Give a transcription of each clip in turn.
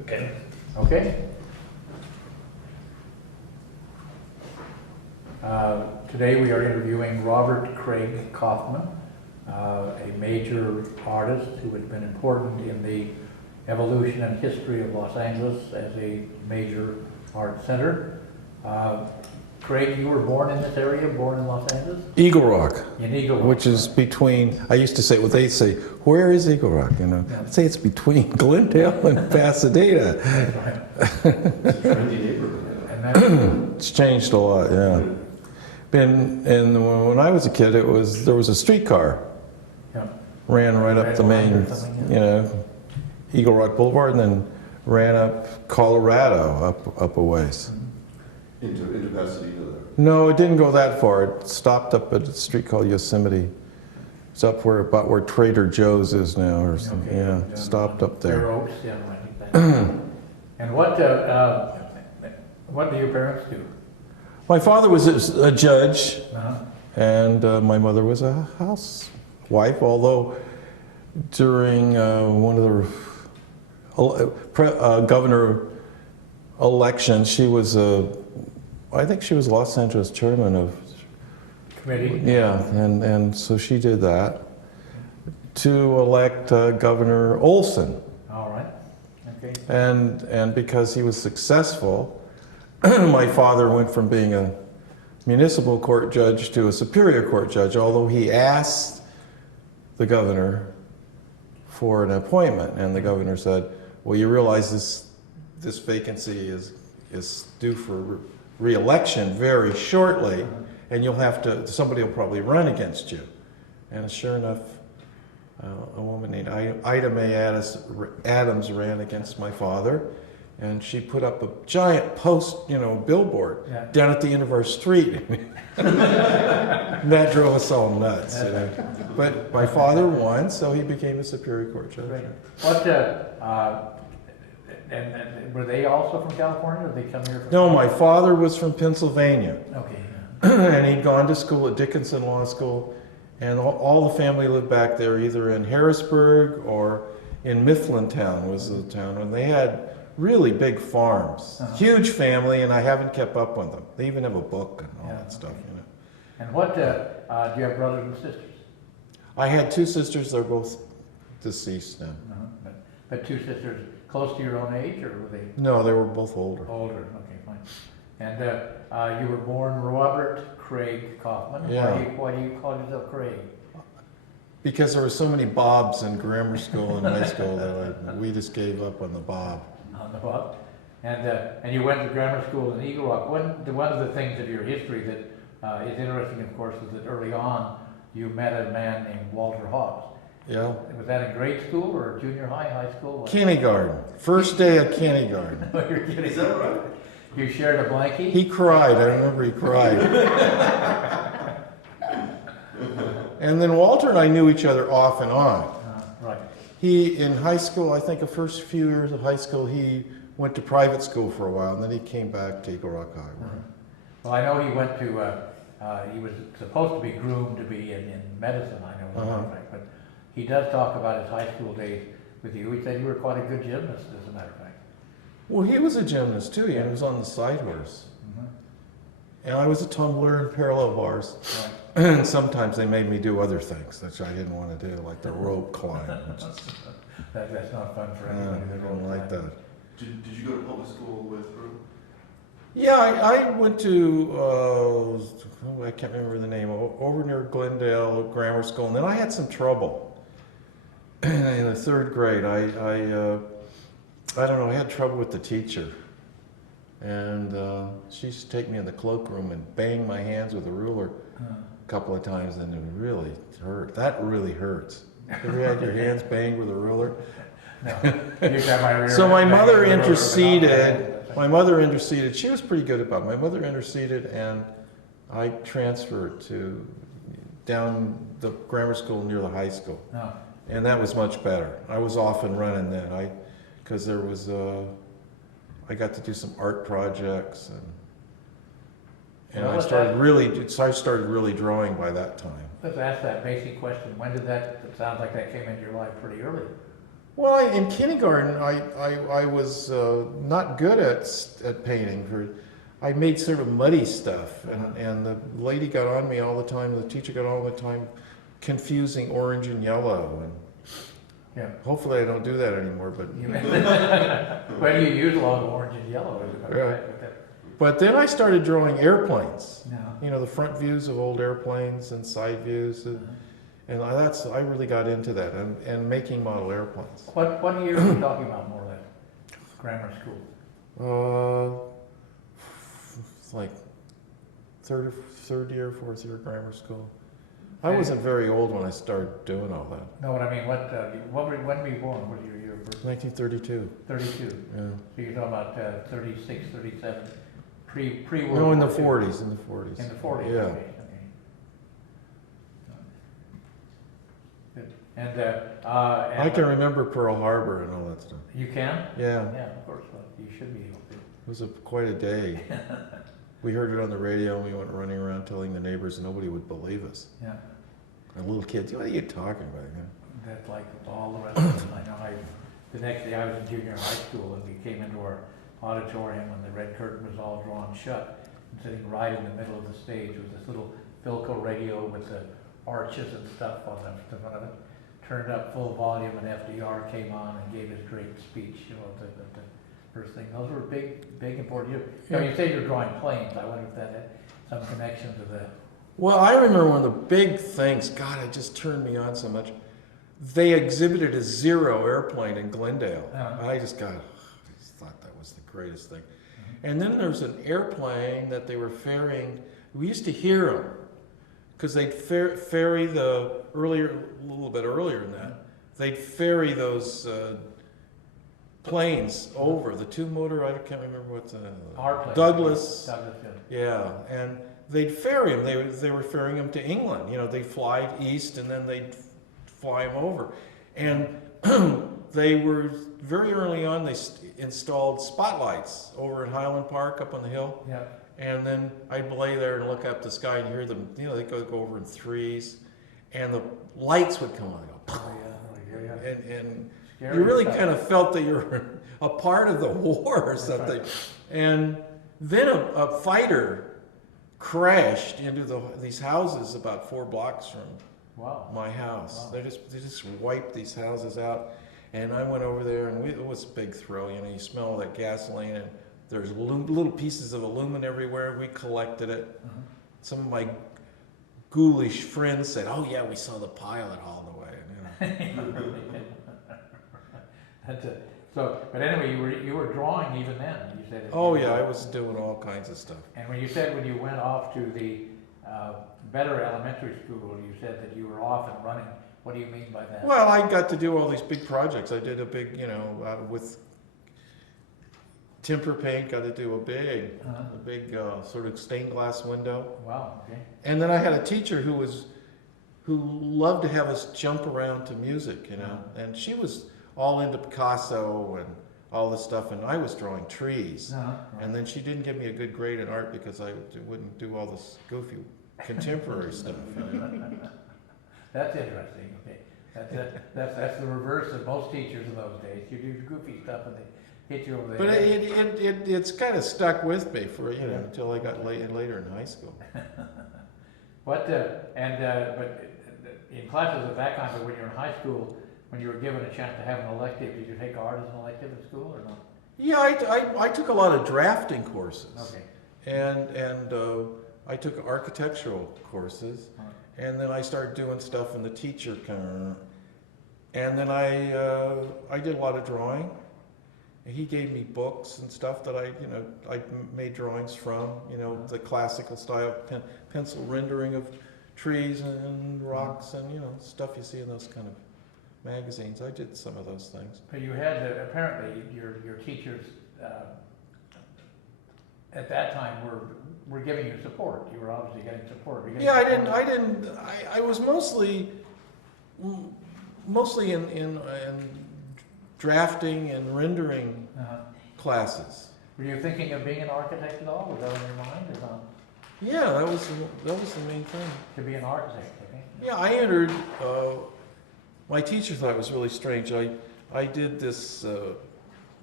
Okay. Okay. Today we are interviewing Robert Craig Kauffman, a major artist who has been important in the evolution and history of Los Angeles as a major art center. Craig, you were born in this area, born in Los Angeles? Eagle Rock, In Eagle Rock. which is between, I used to say, well, they'd say, where is Eagle Rock? You know, Yeah. I'd say it's between Glendale and Pasadena. That's right. Trendy neighborhood. And that, It's changed a lot, yeah. When I was a kid, there was a streetcar yeah. ran right up the main, Or something, yeah. you know, Eagle Rock Boulevard, and then ran up Colorado up a ways. Into Pasadena there. No, it didn't go that far. It stopped up at a street called Yosemite. It's up about where Trader Joe's is now, or something. Okay. Yeah, stopped up Fair there. Oaks, yeah, I think that. And what do your parents do? My father was a judge, Uh-huh. and my mother was a housewife. Although during one of the governor elections, she was I think she was Los Angeles chairman of. Committee? Yeah, and so she did that to elect Governor Olson. All right, okay. And because he was successful, my father went from being a municipal court judge to a superior court judge, although he asked the governor for an appointment, and the governor said, well, you realize this vacancy is due for re-election very shortly, and somebody will probably run against you. And sure enough, a woman named Ida Mae Adams ran against my father, and she put up a giant billboard Yeah. down at the end of our street. And that drove us all nuts. You know. But my father won, so he became a Superior Court judge. Right. What, and were they also from California, or did they come here from? No, my father was from Pennsylvania, Okay, and he'd gone to school at Dickinson Law School, and all the family lived back there, either in Harrisburg or in Mifflintown was the town, and they had really big farms, Uh-huh. huge family, and I haven't kept up with them. They even have a book and all Yeah, that stuff, okay. you know. and what, do you have brothers and sisters? I had two sisters, they're both deceased now. Uh-huh. But two sisters close to your own age, or were they No, they were both older. older? Okay, fine. And you were born Robert Craig Kauffman. Yeah. Why do you call yourself Craig? Because there were so many Bobs in grammar school and high school that we just gave up on the Bob. On the book. And you went to grammar school in Eagle Rock. One of the things of your history that is interesting, of course, is that early on you met a man named Walter Hawks. Yeah. Was that in grade school or junior high, high school? Kindergarten. First day of kindergarten. No, you're kidding. Is that right? You shared a blankie? He cried. I remember he cried. And then Walter and I knew each other off and on. Right. He, in high school, I think the first few years of high school, he went to private school for a while, and then he came back to Eagle Rock High. Well, I know he went to, he was supposed to be groomed to be in medicine, I know, as a matter of fact, but he does talk about his high school days with you. He said you were quite a good gymnast, as a matter of fact. Well, he was a gymnast too. He was on the side horse. And I was a tumbler in parallel bars. Right. And sometimes they made me do other things that I didn't want to do, like the rope climb. Which is, That's not fun for I anybody. that don't won't like climb. that. Did you go to public school with her? Yeah, I went to, I can't remember the name, over near Glendale Grammar School. And then I had some trouble in the third grade. I don't know, I had trouble with the teacher. And she used to take me in the cloakroom and bang my hands with a ruler a couple of times, and it really hurt. That really hurts. Ever had your hands banged with a ruler? No. You got my rear So my end mother back, interceded. My mother interceded. She was pretty good about it. My mother interceded, and I transferred to down the grammar school near the high school, No. and that was much better. I was off and running then. Because there was I got to do some art projects, and Well, I started really drawing by that time. Let's ask that basic question. When did that, it sounds like that came into your life pretty early. Well, in kindergarten, I was not good at painting. I made sort of muddy stuff, and the lady got on me all the time, the teacher got on all the time, confusing orange and yellow. And Yeah. hopefully I don't do that anymore, but... Well, you use a lot of orange and yellow. Yeah. But then I started drawing airplanes. No. You know, the front views of old airplanes and side views. And I really got into that, and making model airplanes. What year are we talking about, more or less? Grammar school? It's like third year, fourth year grammar school. I wasn't very old when I started doing all that. No, what I mean, when were you born? What year you were born? 1932. 32. Yeah. So you're talking about 36, 37, pre-World No, in the War II. 40s. In the 40s. In the 40s. Yeah. Okay. Good. And I can remember Pearl Harbor and all that stuff. You can? Yeah. Yeah, of course. Well, you should be able to. It was quite a day. We heard it on the radio, and we went running around telling the neighbors, and nobody would believe us. Yeah. And little kids, what are you talking about? That's like all the rest of them. I know the next day I was in junior high school, and we came into our auditorium when the red curtain was all drawn shut, and sitting right in the middle of the stage was this little Philco radio with the arches and stuff on the front of it. Turned up full volume, and FDR came on and gave his great speech, you know, the first thing. Those were big, important. You say you're drawing planes. I wonder if that had some connection to the... Well, I remember one of the big things, God, it just turned me on so much. They exhibited a Zero airplane in Glendale. I just thought that was the greatest thing. And then there was an airplane that they were ferrying. We used to hear them because they'd ferry a little bit earlier than that, they'd ferry those planes over, the two-motor, I can't remember what the... Douglas. Yeah, and they'd ferry them. They were ferrying them to England. You know, they'd fly east and then they'd fly them over. And they were, very early on, they installed spotlights over at Highland Park up on the hill. Yeah. And then I'd lay there and look up the sky and hear them, you know, they'd go over in threes. And the lights would come on and go, and you really kind of felt that you were a part of the war or something. And then a fighter crashed into these houses about 4 blocks from my house. Wow. They just wiped these houses out. And I went over there, and it was a big thrill. You know, you smell all that gasoline, and there's little pieces of aluminum everywhere. We collected it. Some of my ghoulish friends said, "Oh yeah, we saw the pilot all the way." You know. That's it. So, but anyway, you were drawing even then. You said. Oh yeah, I was doing all kinds of stuff. And when you went off to the better elementary school, you said that you were off and running. What do you mean by that? Well, I got to do all these big projects. I did a big, with temper paint, got to do a big sort of stained glass window. Wow. Okay. And then I had a teacher who loved to have us jump around to music, you know, and she was all into Picasso and all this stuff, and I was drawing trees. And then she didn't give me a good grade in art because I wouldn't do all this goofy contemporary stuff. You know? That's interesting. Okay, that's the reverse of most teachers in those days. You do goofy stuff and they hit you over the head. But it's kind of stuck with me for until I got later in high school. But in classes at that time, but when you were in high school, when you were given a chance to have an elective, did you take art as an elective at school or not? Yeah, I took a lot of drafting courses. Okay. And I took architectural courses. And then I started doing stuff in the teacher and then I did a lot of drawing. And he gave me books and stuff that I made drawings from, the classical style pencil rendering of trees and rocks and, stuff you see in those kind of magazines. I did some of those things. But you had apparently your teachers at that time were giving you support. You were obviously getting support. Yeah, I was mostly in drafting and rendering classes. Were you thinking of being an architect at all? Was that on your mind or not? Yeah, that was the main thing. To be an architect, okay? Yeah, I entered. My teacher thought it was really strange. I did this,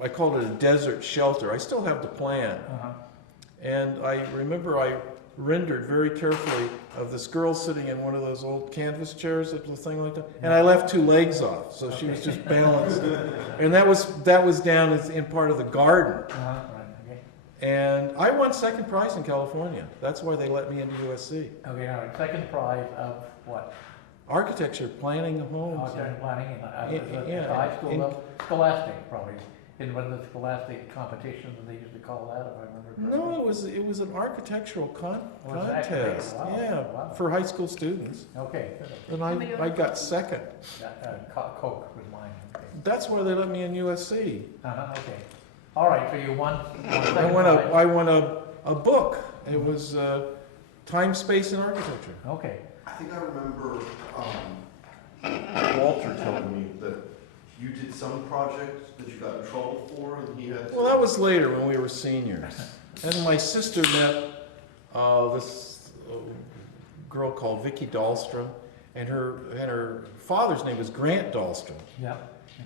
I called it a desert shelter. I still have the plan. And I remember I rendered very carefully of this girl sitting in one of those old canvas chairs, that was a thing like that. And I left 2 legs off, so she was just balanced. And that was down in part of the garden. Right, okay. And I won second prize in California. That's why they let me into USC. Okay, all right, second prize of what? Architecture, planning of homes. Architecture planning, and Yeah, high school level, scholastic probably, in one of the scholastic competitions that they used to call that, if I remember correctly. No, it was an architectural Oh, it's actually- contest. wow, Yeah, wow. for high school students. Okay, good. And I got second. Coke was mine, okay. That's why they let me in USC. Okay. All right, so you won second I won a book. It was Time, Space, and Architecture. Okay. I think I remember Walter telling me that you did some project that you got in trouble for, and he had to... Well, that was later when we were seniors. And my sister met this girl called Vicki Dahlstrom, and her father's name was Grant Dahlstrom. Yeah.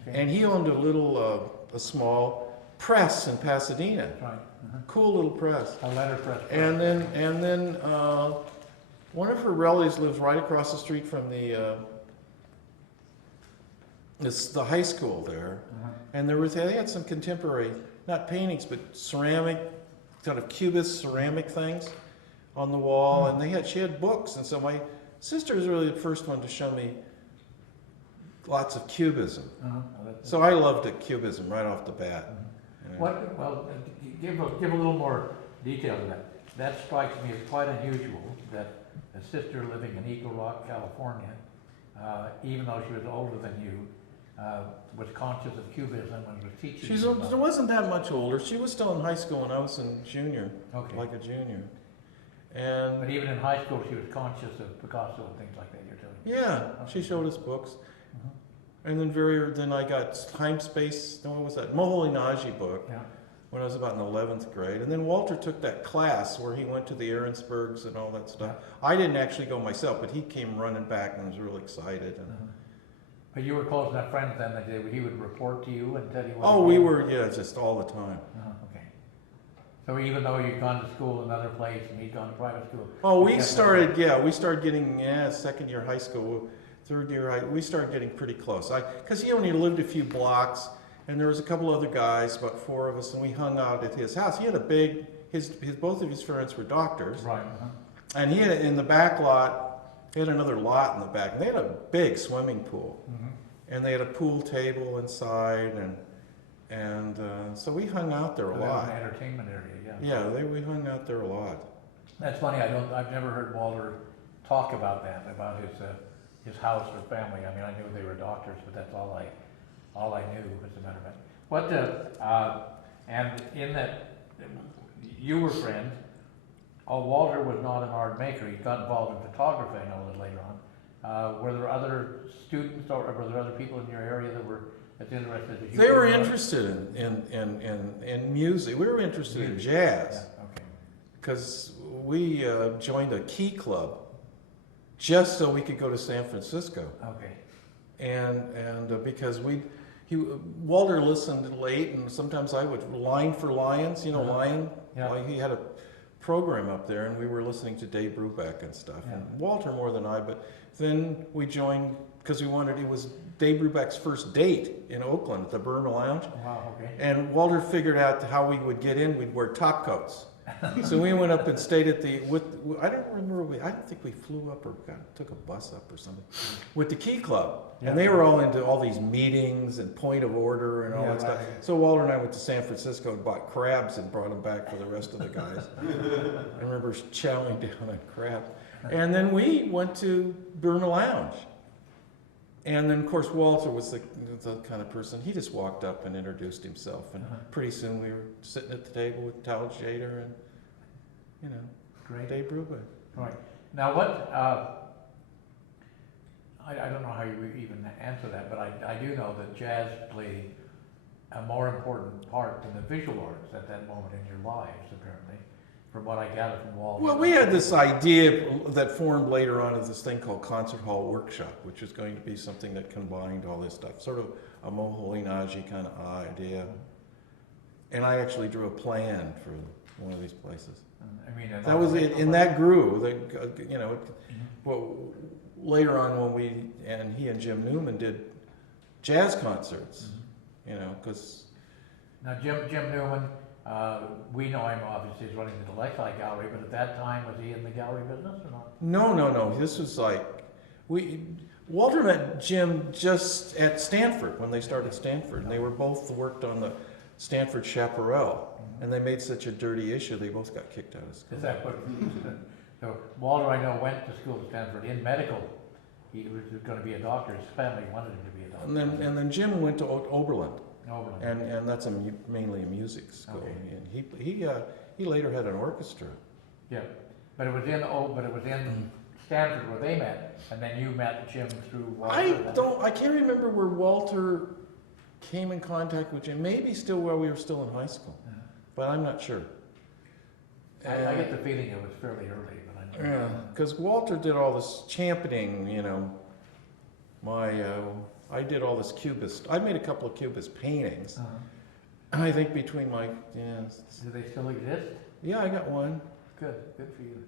Okay. And he owned a small press in Pasadena. That's right. Cool little press. A letterpress. And then one of her relatives lives right across the street from the high school there. And they had some contemporary, not paintings, but ceramic, kind of cubist ceramic things on the wall. And she had books. And so my sister was really the first one to show me lots of cubism. So I loved Cubism right off the bat. Well, give a little more detail to that. That strikes me as quite unusual that a sister living in Eagle Rock, California, even though she was older than you, was conscious of Cubism and was teaching. She wasn't that much older. She was still in high school when I was in junior, Okay. like a junior. But And even in high school, she was conscious of Picasso and things like that. You're telling me. yeah, she showed us books. And then I got Time, Space, what was that? Moholy Najee book Yeah. when I was about in 11th grade. And then Walter took that class where he went to the Ahrensbergs and all that stuff. I didn't actually go myself, but he came running back and was really excited. And, But you were close enough friends then that he would report to you and tell you what. oh, he we did? were, yeah, just all the time. Okay. So even though you'd gone to school another place and he'd gone to private school. Oh, you we kept started getting, second year high school, third year we started getting pretty close. Because he only lived a few blocks, and there was a couple other guys, about 4 of us, and we hung out at his house. He had a big, both of his parents were doctors. Right. And he had, in the back lot, he had another lot in the back, and they had a big swimming pool. And they had a pool table inside, and so we hung out there a So that was lot. an entertainment area, yeah. Yeah, we hung out there a lot. That's funny. I've never heard Walter talk about that, about his house or family. I mean, I knew they were doctors, but that's all I knew, as a matter of fact. What and in that you were friends. Walter was not an art maker. He got involved in photography, I know, a little later on. Were there other students or were there other people in your area that were as interested as you? They were interested in music. We were interested in jazz. Yeah, okay. Because we joined a key club just so we could go to San Francisco. Okay. And because Walter listened late, and sometimes I would line for Lions, Lion. Yeah. Like he had a program up there, and we were listening to Dave Brubeck and stuff. Yeah. And Walter more than I, but then we joined because it was Dave Brubeck's first date in Oakland at the Burma Lounge. Wow. Okay. And Walter figured out how we would get in. We'd wear top coats. So we went up and stayed at I don't think we flew up or took a bus up or something, with the Key Club. Yeah. And they were all into all these meetings and point of order and all Yeah, that stuff. right. So Walter and I went to San Francisco and bought crabs and brought them back for the rest of the guys. I remember chowing down on crabs. And then we went to Burma Lounge. And then, of course, Walter was the kind of person, he just walked up and introduced himself. And pretty soon we were sitting at the table with Tal Jader and, Great. Dave Brubeck. Right. Now what, I don't know how you even answer that, but I do know that jazz played a more important part than the visual arts at that moment in your lives, apparently. from what I gather from Walter. Well, we had this idea that formed later on of this thing called Concert Hall Workshop, which was going to be something that combined all this stuff, sort of a Moholy-Nagy kind of idea. And I actually drew a plan for one of these places. I mean, That was it, and that grew. Well, later on when he and Jim Newman did jazz concerts, because Now, Jim Newman, we know him obviously as running the Alexi Gallery, but at that time, was he in the gallery business or not? no. This was like Walter met Jim just at Stanford when they started Stanford, and they were both worked on the Stanford Chaparral, and they made such a dirty issue they both got kicked out of school. Is that what? So Walter, I know, went to school at Stanford in medical. He was going to be a doctor. His family wanted him to be a doctor. And then Jim went to Oberlin. Oberlin. And that's mainly a music school. Okay. And he later had an orchestra. Yeah, but it was in Stanford where they met, and then you met Jim through Walter. I can't remember where Walter came in contact with Jim. Maybe still while we were still in high school, but I'm not sure. I get the feeling it was fairly early, but I know. Yeah, because Walter did all this championing. I did all this Cubist. I made a couple of Cubist paintings. I think between my Do they still exist? Yeah, I got one. Good for you.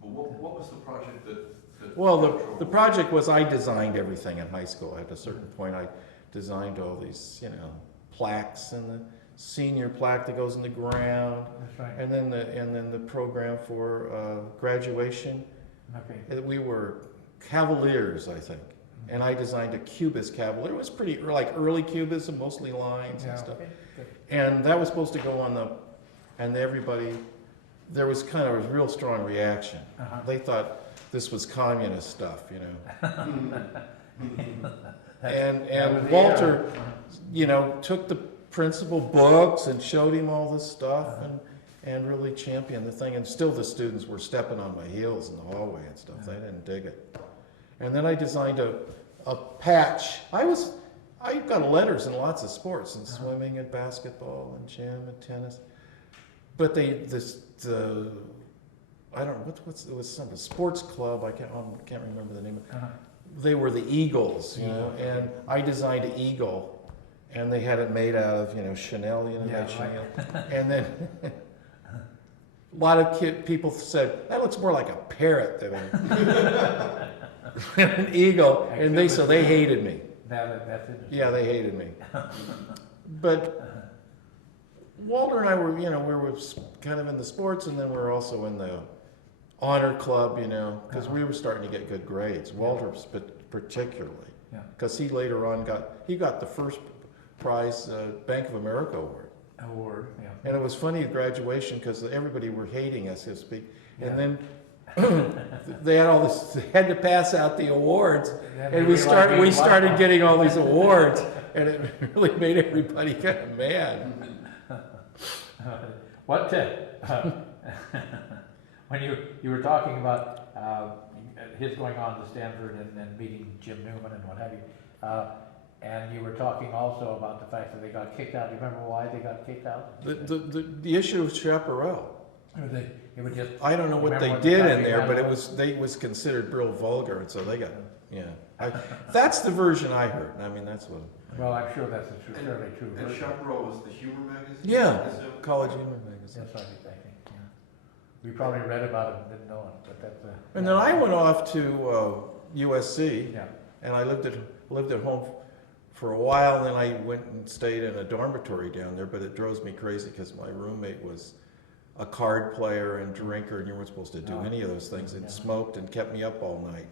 Well, what was the project that Well, the project was I designed everything in high school. At a certain point, I designed all these, plaques, and the senior plaque that goes in the ground, That's right. and then the program for graduation. Okay. We were Cavaliers, I think, and I designed a Cubist Cavalier. It was pretty like early Cubism, mostly lines and stuff. Okay. Good. And that was supposed to go on and everybody, there was kind of a real strong reaction. They thought this was communist stuff, And Walter, took the principal books and showed him all this stuff and really championed the thing. And still the students were stepping on my heels in the hallway and stuff. They didn't dig it. And then I designed a patch. I got letters in lots of sports, and swimming and basketball and gym and tennis. But I don't know, it was some sports club, I can't remember the name of it. They were the Eagles, and I designed an eagle, and they had it made out of, Chanel, Chanel. And then a lot of people said, that looks more like a parrot than an eagle, and they hated me. That's interesting. Yeah, they hated me. But Walter and I were, we were kind of in the sports, and then we were also in the honor club, because we were starting to get good grades. Walter particularly, because he later on got the first prize Bank of America award. Yeah. And it was funny at graduation because everybody were hating us, so to speak. And then they had all this. They had to pass out the awards, and we started getting all these awards, and it really made everybody kind of mad. When you were talking about his going on to Stanford and then meeting Jim Newman and what have you, and you were talking also about the fact that they got kicked out. Do you remember why they got kicked out? The issue of Chaparral. It would just. I don't know what they did in there, but it was considered real vulgar, and so they got that's the version I heard. I mean, that's what. Well, I'm sure that's a fairly true And version. Chaparral was the humor magazine? Yeah, college humor magazine. That's what I'm thinking. Yeah. We probably read about it and didn't know it, but that's. And then I went off to USC, Yeah. and I lived at home for a while. And then I went and stayed in a dormitory down there. But it drove me crazy because my roommate was a card player and drinker, and you weren't supposed to do any of those things. And smoked and kept me up all night.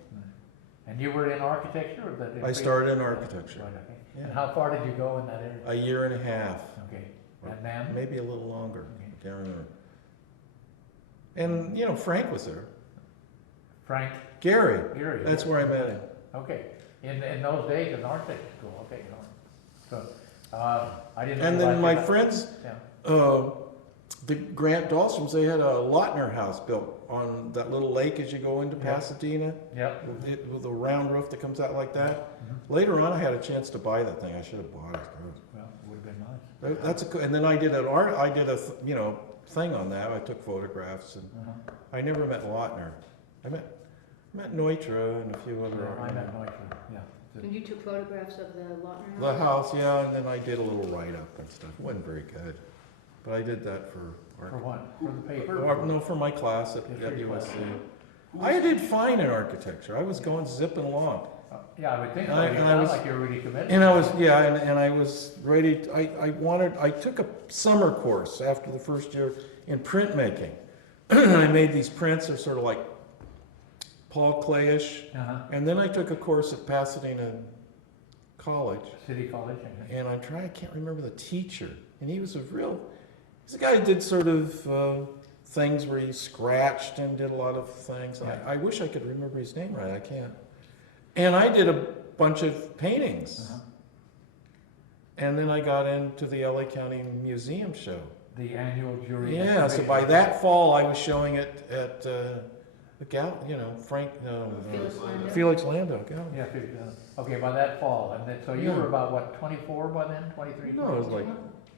And you were in architecture? Or I started in architecture. Right, okay. Yeah. And how far did you go in that area? A year and a half. Okay. And then? Maybe a little longer. Okay. I can't remember. And, Frank was there. Frank? Gary. That's where I met him. Okay. In those days, in architecture school. Okay. So, I didn't. And then my friends, Yeah. the Grant Dahlstroms, they had a Lautner house built on that little lake as you go into Pasadena. Yep. With a round roof that comes out like that. Mm-hmm. Later on, I had a chance to buy that thing. I should have bought it. Well, it would have been nice. And then I did thing on that. I took photographs, and Uh-huh. I never met Lautner. I met Neutra and a few other. Yeah, I met Neuscher, yeah. And you took photographs of the Lautner house? The house, yeah, and then I did a little write-up and stuff. It wasn't very good, but I did that for For what? For the paper? No, for my class at History class. USC. I did fine in architecture. I was going zipping along. Yeah, I would think so. And I- You and I sound was- like you're really committed. And I was, yeah, and I was ready, I took a summer course after the first year in printmaking. I made these prints, they're sort of like Paul Clayish. Uh-huh. And then I took a course at Pasadena College. City College. Okay. And I can't remember the teacher. And he's a guy who did sort of things where he scratched and did a lot of things. Yeah. I wish I could remember his name right, I can't. And I did a bunch of paintings. Uh-huh. And then I got into the LA County Museum show. The annual jury. Yeah, so exhibition. by that fall, I was showing it at the Felix Landau. Felix Landau Gallery. Yeah, 50, okay, by that fall, and then, so you Yeah. were about, what, 24 by then, 23? No, it was like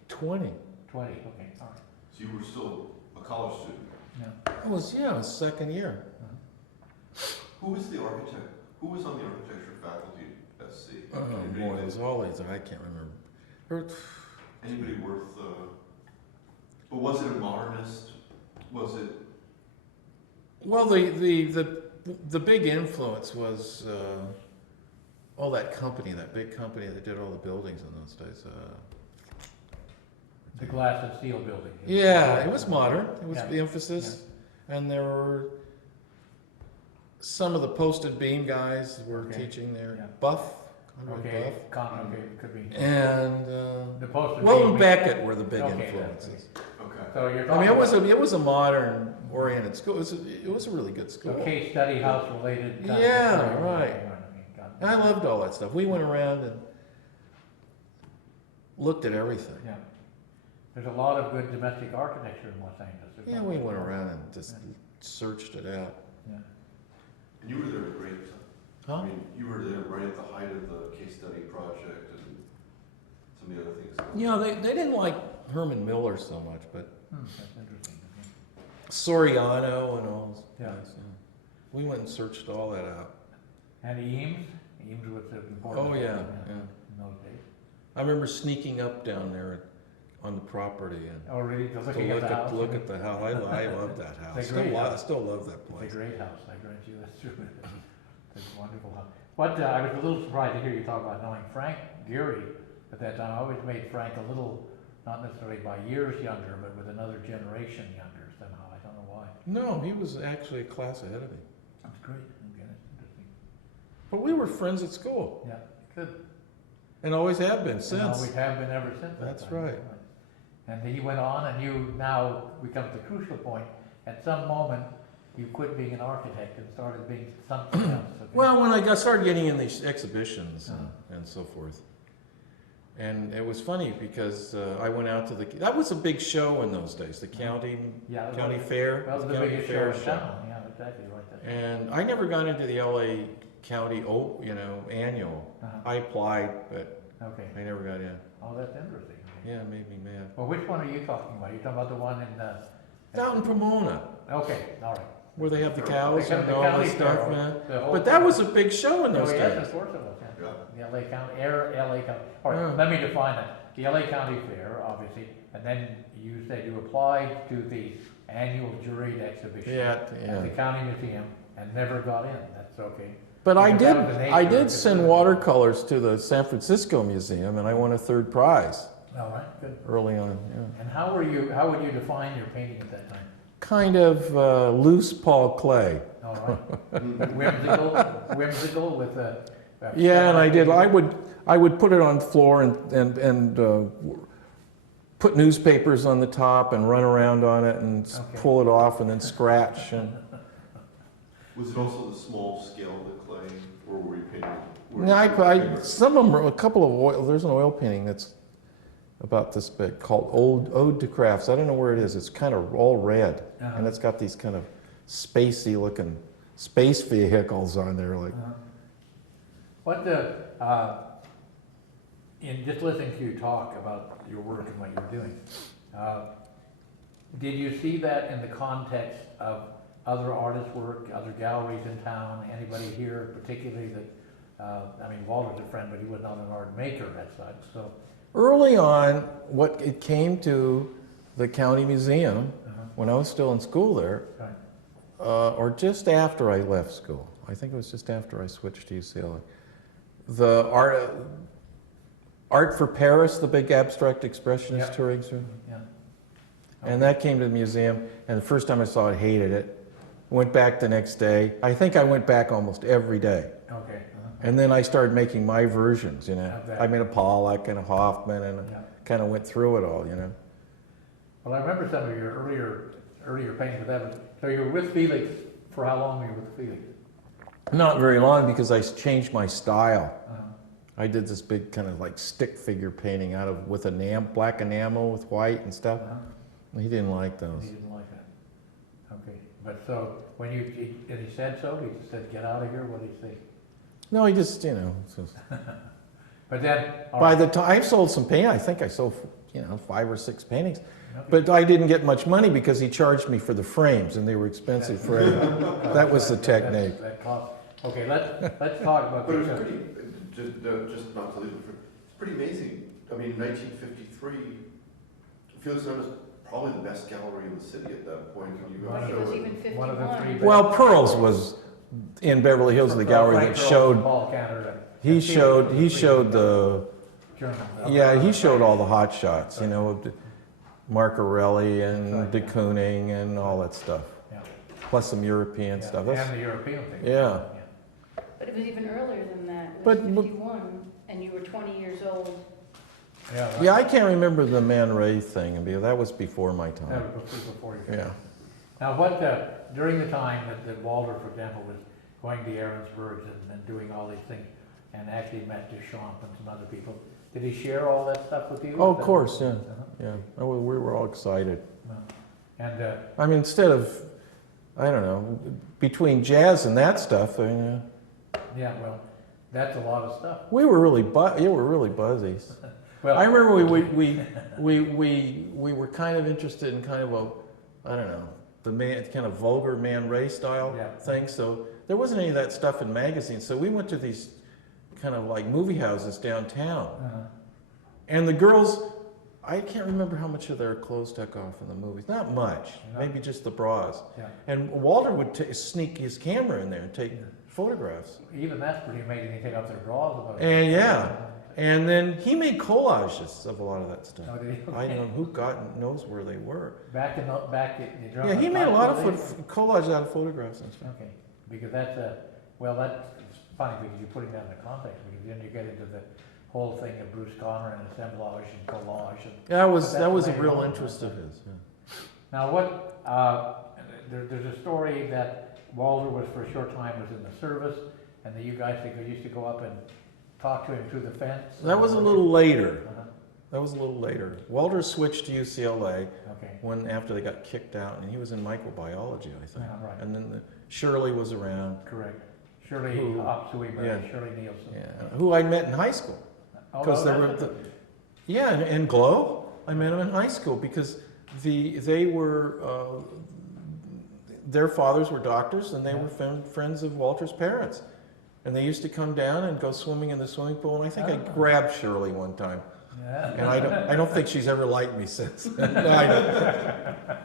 20. 20, okay, all right, So you were still a college student. yeah. I was second year. Who was the architect? Who was on the architecture faculty at SC? Oh boy, it was all these, I can't remember. Anybody worth, but was it a modernist? Was it, Well, the big influence was that company, that big company that did all the buildings in those days. The glass and steel building. Yeah, it was modern. It was Yeah. the emphasis, and there were some of the posted beam guys were Okay. teaching there. Yeah. Buff, Conrad Okay, Buff, okay, it could be. and The poster. Will being- and Beckett were the big Okay, influences. okay. So you're I talking mean, about it was a modern oriented school. It was a really good school. a case study house related. kind of Yeah, thing. right. Got it. And I loved all that stuff. We went around and looked at everything. Yeah. There's a lot of good domestic architecture in Los Angeles. There's Yeah, not we much went more. around and just searched it out. Yeah. And you were there at a great time. Huh? I mean, you were there right at the height of the case study project and some of the other things. Yeah, they didn't like Herman Miller so much, but That's interesting. Okay. Soriano and all those Yeah. guys. Yeah. We went and searched all that out. And Eames? Eames was important. Oh, yeah, yeah. In those days. I remember sneaking up down there on the property and Oh, really? To to looking at the house? look at the house. I love that house. It's a great house. Still love that It's a place. great house, I grant you, that's true. It's a wonderful house. But I was a little surprised to hear you talk about knowing Frank Gehry at that time. I always made Frank a little, not necessarily by years younger, but with another generation younger somehow. I don't know why. No, he was actually a class ahead of me. That's great. Okay, that's interesting. But we were friends at school Yeah, good. and always have been And since. always have been ever since. that That's time. right. And he went on, and you now, we come to the crucial point, at some moment, you quit being an architect and started being something else. Okay? Well, when I started getting in these exhibitions and so forth. And it was funny because I went out to that was a big show in those days, the county Yeah, county fair. That was the county biggest show in town. Yeah, exactly right. That's right. And I never got into the LA County, annual. Uh-huh. I applied, but Okay. I never got in. Oh, that's interesting. Okay. Yeah, it made me mad. Well, which one are you talking about? You're talking about the one in It's out in Pomona, Okay, all right. where they have the cows They have and the all county this stuff, fair, man. the whole- But that was a big show in Oh, those yes, days. of course it was, yeah. Yeah. The LA County, LA County. All right, Yeah. let me define it. The LA County Fair, obviously, and then you said you applied to the annual juried exhibition Yeah, at the yeah. county museum and never got in. That's okay. But I Because did, that was the I nature of did the send fair. watercolors to the San Francisco Museum, and I won a third prize All right, good. early on. Yeah. And how would you define your painting at that time? Kind of loose Paul Klee. All right. whimsical with a. Yeah, and I would put it on the floor and put newspapers on the top and run around on it and Okay. pull it off and then scratch and. Was it also the small scale of the clay, or were you painting? No, some of them are a couple of oil. There's an oil painting that's about this big called Ode to Crafts. I don't know where it is. It's kind of all red, Uh-huh. and it's got these kind of spacey looking space vehicles on there, like. What in just listening to you talk about your work and what you're doing, Did you see that in the context of other artists' work, other galleries in town, anybody here particularly that, I mean, Walter's a friend, but he was not an art maker as such, so. Early on, what it came to the county museum, when I was still in school there, Right. or just after I left school. I think it was just after I switched to UCLA. The Art for Paris, the big abstract expressionist Yeah. touring through. Yeah. And that came to the museum, and the first time I saw it, hated it. Went back the next day. I think I went back almost every day. Okay. And then I started making my versions, you know. Okay. I made a Pollock and a Hoffman, and Yeah. kind of went through it all, you know. Well, I remember some of your earlier paintings with that. So you were with Felix, for how long were you with Felix? Not very long, because I changed my style. Uh-huh. I did this big kind of like stick figure painting with black enamel with white and stuff. Uh-huh. He didn't like those. He didn't like that. Okay. But so, when he said so, he just said, get out of here, what did he say? No, he just, you know. But then, all By right. the time I sold some paint, I think I sold, 5 or 6 paintings. Okay. But I didn't get much money because he charged me for the frames, and they were expensive frames. That was the technique. That cost. Okay, let's talk about But it was this. pretty, just not to leave it for, it's pretty amazing. I mean, 1953, Felix Landau was probably the best gallery in the city at that point. And you One go of It show was it. even One of the 51. three Well, Pearls was in Beverly Hills, the gallery Frank that Pearl, showed. Paul Cantor, He and showed Felix the. German. Yeah, he showed all the hot shots, you know, of Marcarelli and Right, de yeah. Kooning and all that stuff. Yeah. Plus some European Yeah, stuff. and the European thing. Yeah. But it was even earlier than that. It But- was 51, and you were 20 years old. Yeah. Yeah, I can't remember the Man Ray thing, because that was before my That time. was before you. Yeah. Now, what, during the time that Walter, for example, was going to Aaronsburg and doing all these things, and actually met Duchamp and some other people, did he share all that stuff with you? Oh, of course, yeah. Uh-huh. Yeah, oh, we were all excited. And, I mean, instead of, I don't know, between jazz and that stuff, yeah, well, that's a lot of stuff. we were really buzzy. Well, I remember we were kind of interested in kind of I don't know, the kind of vulgar Man Ray style Yeah. thing. So there wasn't any of that stuff in magazines. So we went to these kind of like movie houses downtown, and the girls, I can't remember how much of their clothes took off in the movies. Not much, No. maybe just the bras. Yeah. And Walter would sneak his camera in there and take photographs. Even that's pretty amazing, they take off their drawers about it. And yeah. And then he made collages of a lot of that stuff. Oh, did he? I don't know who God knows where they were. Back in, Yeah, he made a lot of collages out of photographs and stuff. Okay, because that's that's funny because you're putting that in the context, because then you get into the whole thing of Bruce Conner and assemblage and collage. And That was That's a amazing. real interest of his. Yeah. now, there's a story that Walter was for a short time was in the service, and that you guys used to go up and talk to him through the fence. That was a little later. Uh-huh. That was a little later. Walter switched to UCLA Okay. after they got kicked out, and he was in microbiology, I think. Yeah, right. And then Shirley was around. Correct. Shirley Who- Hopkins, yeah. Shirley Nielsen. Yeah, who I met in high school. Oh, 'Cause no, they were that's the- what- Yeah, and Glow. I met him in high school because they were their fathers were doctors, and they were friends of Walter's parents, and they used to come down and go swimming in the swimming pool. And I think I Oh. grabbed Shirley one time, Yeah. and I don't think she's ever liked me since. No, I don't.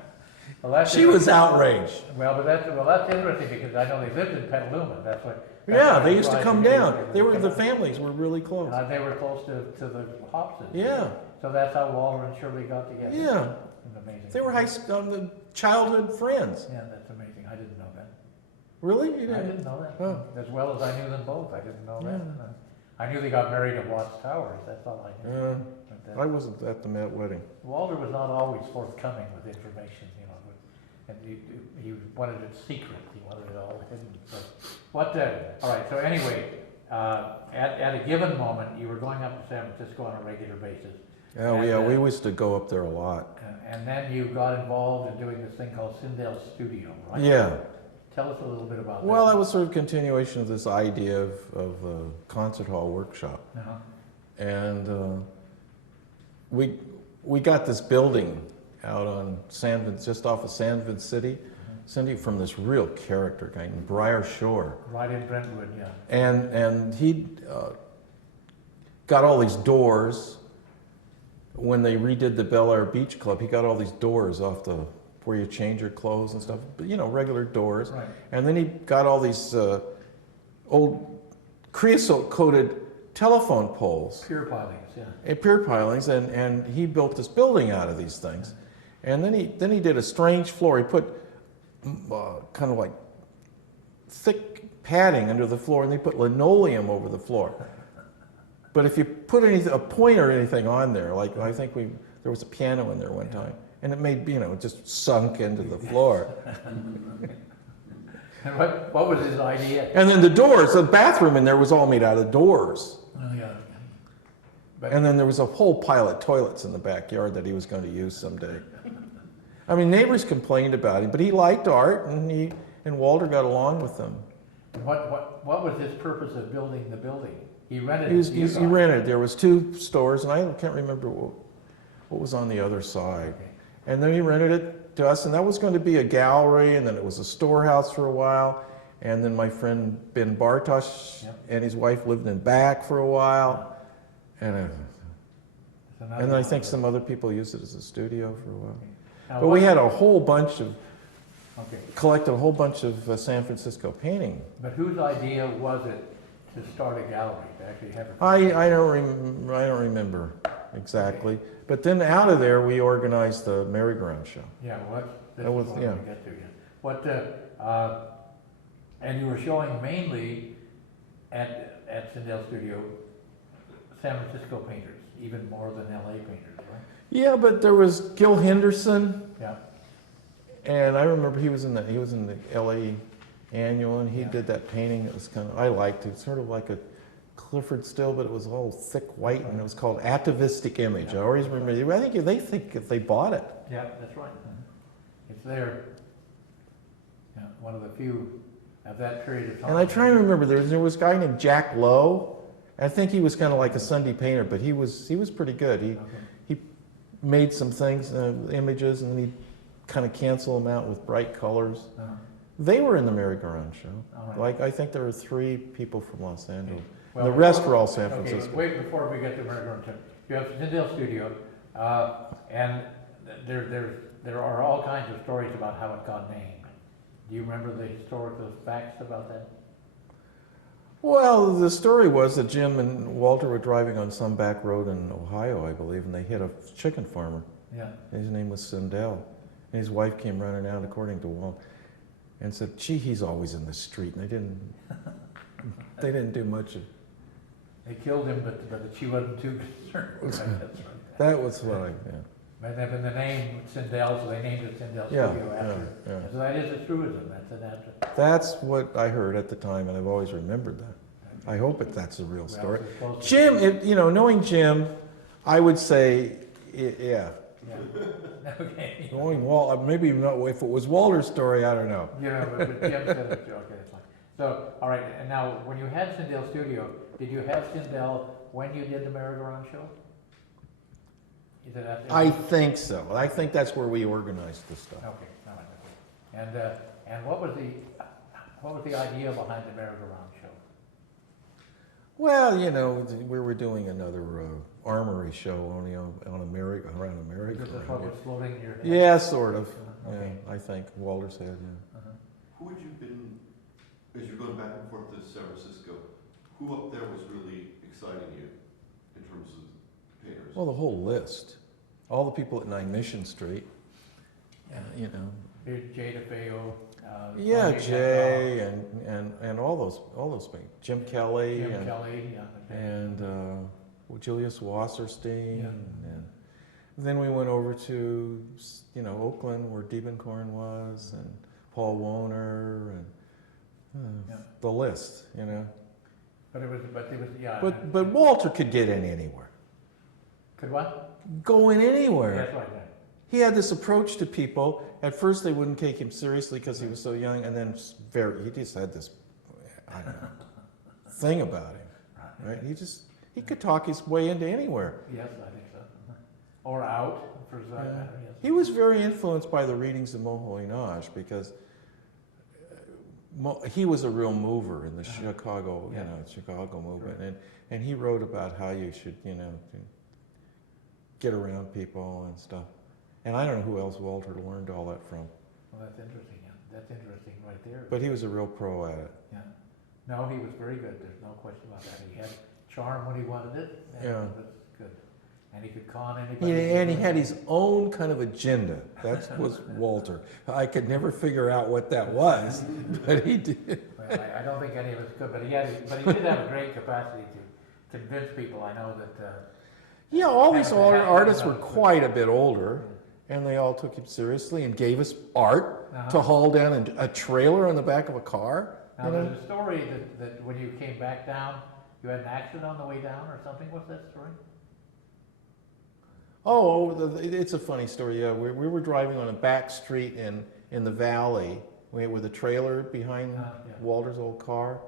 Well, that's She was outraged. Well, that's interesting because I know they lived in Petaluma. That's what. Yeah, they used to come down. The families were really close. They were close to the Hobsons. Yeah, So that's how Walter and Shirley got together. yeah. It's amazing. They were the childhood friends. Yeah, that's amazing. I didn't know that. Really? You I didn't? didn't know that. Oh. As well as I knew them both, I didn't know that. Yeah. I knew they got married at Watts Towers. That's all I knew. But, I wasn't at the Met wedding. Walter was not always forthcoming with information, and he wanted it secret. He wanted it all hidden. So, all right. So anyway, at a given moment, you were going up to San Francisco on a regular basis, Oh, And, yeah, we used to go up there a lot. and then you got involved in doing this thing called Sindel Studio, right? Yeah. Tell us a little bit about Well, that. that was sort of continuation of this idea of a concert hall workshop. Uh-huh. And we got this building out on just off of Sandvin City. Cindy from this real character guy named Briar Shore. Right in Brentwood, yeah. And he got all these doors. When they redid the Bel Air Beach Club, he got all these doors off the where you change your clothes and stuff, but you know, regular doors. Right. And then he got all these old creosote-coated telephone poles. Pier pilings, yeah. Pier pilings, and he built this building out of these things. And then he did a strange floor. He put kind of like thick padding under the floor, and they put linoleum over the floor. But if you put a point or anything on there, like I think there was a piano in there one time, and it made, you know, it just sunk into the floor. And what was his idea? And then the doors, the bathroom in there was all made out of doors. Oh, yeah. But, And then there was a whole pile of toilets in the backyard that he was going to use someday. I mean, neighbors complained about him, but he liked art, and Walter got along with them. what was his purpose of building the building? He rented He rented. There was 2 stores, and I can't remember what was on the other side. Okay. And then he rented it to us, and that was going to be a gallery, and then it was a storehouse for a while. And then my friend Ben Bartosh and his wife lived in back for a while. And then I think some other people used it as a studio for a while. Now, But we had a whole bunch of, Okay. collected a whole bunch of San Francisco painting. But whose idea was it to start a gallery, to actually have it? I don't remember exactly. But then out of there, we organized the merry-go-round show. Yeah, well, That was- what yeah. we get to, yeah. What, and you were showing mainly at Sindel Studio San Francisco painters, even more than LA painters, right? Yeah, but there was Gil Henderson, Yeah. and I remember he was in the LA Annual, and he Yeah. did that painting. It was I liked it, sort of like a Clifford still, but it was all thick white, and it was called Atavistic Image. I always remember. I think if they bought it. Yeah, that's right. It's there. Yeah, one of the few of that period of time. And I try to remember there was a guy named Jack Lowe. I think he was kind of like a Sunday painter, but he was pretty good. He Okay. made some things, images, and then he'd kind of cancel them out with bright colors. Uh-huh. They were in the merry-go-round show. All right. Like, I think there were 3 people from Los Angeles. Well, The rest were all San Okay, Francisco. wait, before we get to Merry-Go-Round, you have Sindel Studio, and there are all kinds of stories about how it got named. Do you remember the historical facts about that? Well, the story was that Jim and Walter were driving on some back road in Ohio, I believe, and they hit a chicken farmer. Yeah. His name was Sindel. And his wife came running out, according to Walt, and said, "Gee, he's always in the street." And they didn't do much of. They killed him, but she wasn't too concerned. That's right. That was what I. Yeah. But then the name Sindel, so they named it Sindel Yeah, Studio after. yeah. So that is a truism. That's an after. That's what I heard at the time, and I've always remembered that. I hope that's a real story. Well, it's close to- Jim, knowing Jim, I would say, yeah. Yeah. Okay. Knowing Walt, maybe not if it was Walter's story, I don't know. Yeah, but Jim said it. Okay, that's fine. So, all right, and now, when you had Sindel Studio, did you have Sindel when you did the Merry-Go-Round show? Is it after? I think so. I think that's where we organized the stuff. Okay, all right, okay. And what was the idea behind the Merry-Go-Round show? Well, we were doing another armory show only on around America. This is what was floating in your head? Yeah, sort of. Okay. Yeah, I think Walter said, yeah. Uh-huh. Who had you been, as you're going back and forth to San Francisco, who up there was really exciting you in terms of painters? Well, the whole list. All the people at 9 Mission Street, Jay DeFeo. Yeah, Tony Jay and all those things. Jim Kelly Jim and Kelly, yeah. Okay. and Julius Wasserstein, Yeah. and then we went over to Oakland where Diebenkorn was, and Paul Wohner, and Yeah. the list, But it was, yeah. But Walter could get in anywhere, Could what? go in anywhere. That's right, yeah. He had this approach to people. At first, they wouldn't take him seriously because he was so young, and then he just had this, I don't know, thing about him, right? He could talk his way into anywhere. Yes, I think so. Or out. for that matter, yes. He was very influenced by the readings of Moholy-Nagy because he was a real mover in the Chicago, Chicago movement, and he wrote about how you should, get around people and stuff. And I don't know who else Walter learned all that from. Well, that's interesting. Yeah. That's interesting right there. But he was a real pro at it. Yeah. No, he was very good. There's no question about that. He had charm when he wanted it. And Yeah. it was good. And he could con anybody. And he had his own kind of agenda. That was Walter. I could never figure out what that was, but he did. Well, I don't think any of us could, but he did have a great capacity to convince people. I know that. Yeah, all these artists were quite a bit older, and they all took him seriously and gave us art to haul down in a trailer on the back of a car. Now, there's a story that when you came back down, you had an accident on the way down or something. What's that story? Oh, it's a funny story. Yeah, we were driving on a back street in the valley with a trailer behind Walter's old car,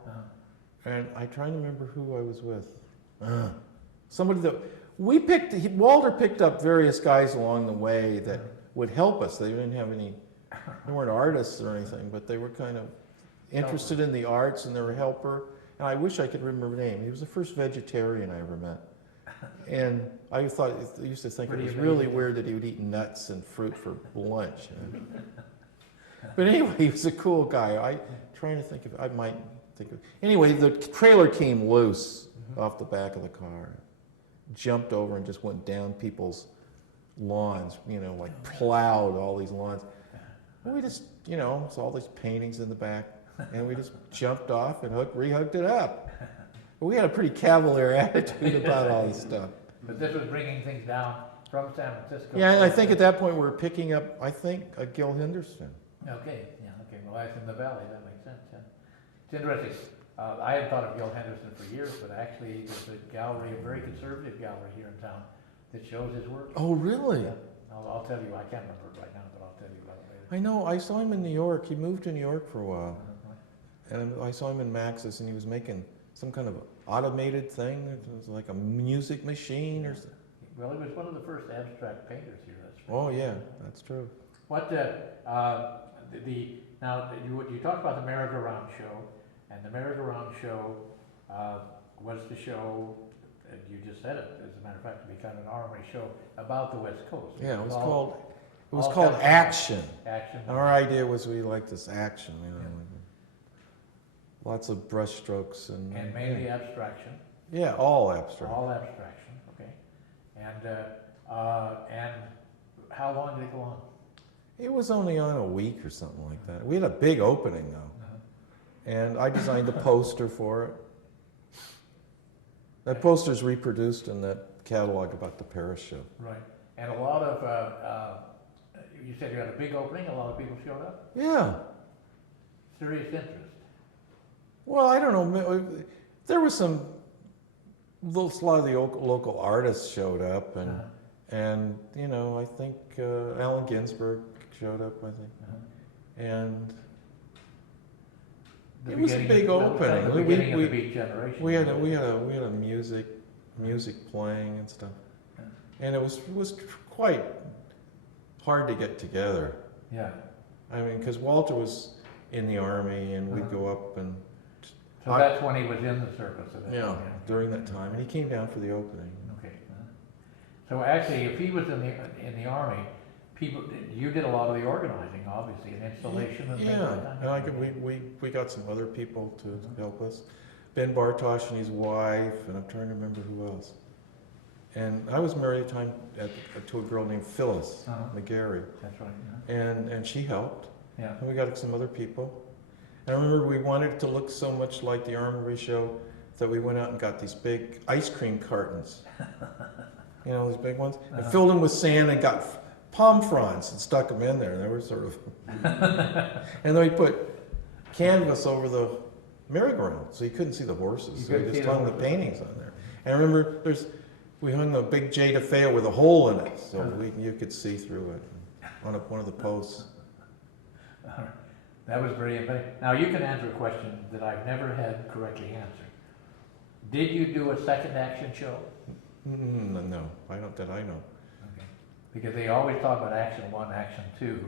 and I'm trying to remember who I was with. Somebody that Walter picked up various guys along the way that would help us. They didn't have any, they weren't artists or anything, but they were kind of interested in the arts, and they were a helper. And I wish I could remember the name. He was the first vegetarian I ever met. And I used to think it was really weird that he would eat nuts and fruit for lunch. But anyway, he was a cool guy. I might think of. Anyway, the trailer came loose off the back of the car, jumped over and just went down people's lawns. Like plowed all these lawns. And we just, saw all these paintings in the back, and we just jumped off and rehooked it up. We had a pretty cavalier attitude about all this stuff. But this was bringing things down from San Francisco. Yeah, and I think at that point we were picking up, a Gil Henderson. Okay, well, that's in the valley, that makes sense, yeah. It's interesting. I had thought of Gil Henderson for years, but actually there's a gallery, a very conservative gallery here in town that shows his work. Oh, really? Yeah. I'll tell you, I can't remember it right now, but I'll tell you about it later. I know, I saw him in New York. He moved to New York for a while. And I saw him in Maxis, and he was making some kind of automated thing. It was like a music machine or something. Well, he was one of the first abstract painters here, that's true. Oh, yeah, that's true. What, now, you talked about the merry-go-round show, and the merry-go-round show was the show, you just said it, as a matter of fact, to be kind of an armory show about the West Coast. Yeah, it was called Action. Action. And our idea was we liked this action, lots of brush strokes and mainly abstraction. Yeah, all abstract. All abstraction, okay. And how long did it go on? It was only on a week or something like that. We had a big opening though. And I designed the poster for it. That poster's reproduced in that catalog about the Paris show. Right. And a lot of, you said you had a big opening, a lot of people showed up? Yeah. Serious interest. Well, I don't know. There was a lot of the local artists showed up, and I think Allen Ginsberg showed up. I think, and it was a big opening. The beginning of the Beat Generation. We had a music playing and stuff, and it was quite hard to get together. Yeah. I mean, because Walter was in the army, and we'd go up and. So that's when he was in the service. Yeah, during that time, and he came down for the opening. Okay. So actually, if he was in the army, you did a lot of the organizing, obviously, and installation and things like that. And we got some other people to help us. Ben Bartosh and his wife, and I'm trying to remember who else. And I was married at the time to a girl named Phyllis McGarry. That's right. And she helped. Yeah. And we got some other people. And I remember we wanted it to look so much like the Armory show that we went out and got these big ice cream cartons. Those big ones. And filled them with sand and got palm fronds and stuck them in there. They were sort of... And then we put canvas over the merry-go-round so you couldn't see the horses. So we just hung the paintings on there. And I remember we hung a big J DeFeo with a hole in it so you could see through it on one of the posts. That was very inventive. Now you can answer a question that I've never had correctly answered. Did you do a second action show? No, I don't. That I know. Okay. Because they always talk about action one, action two,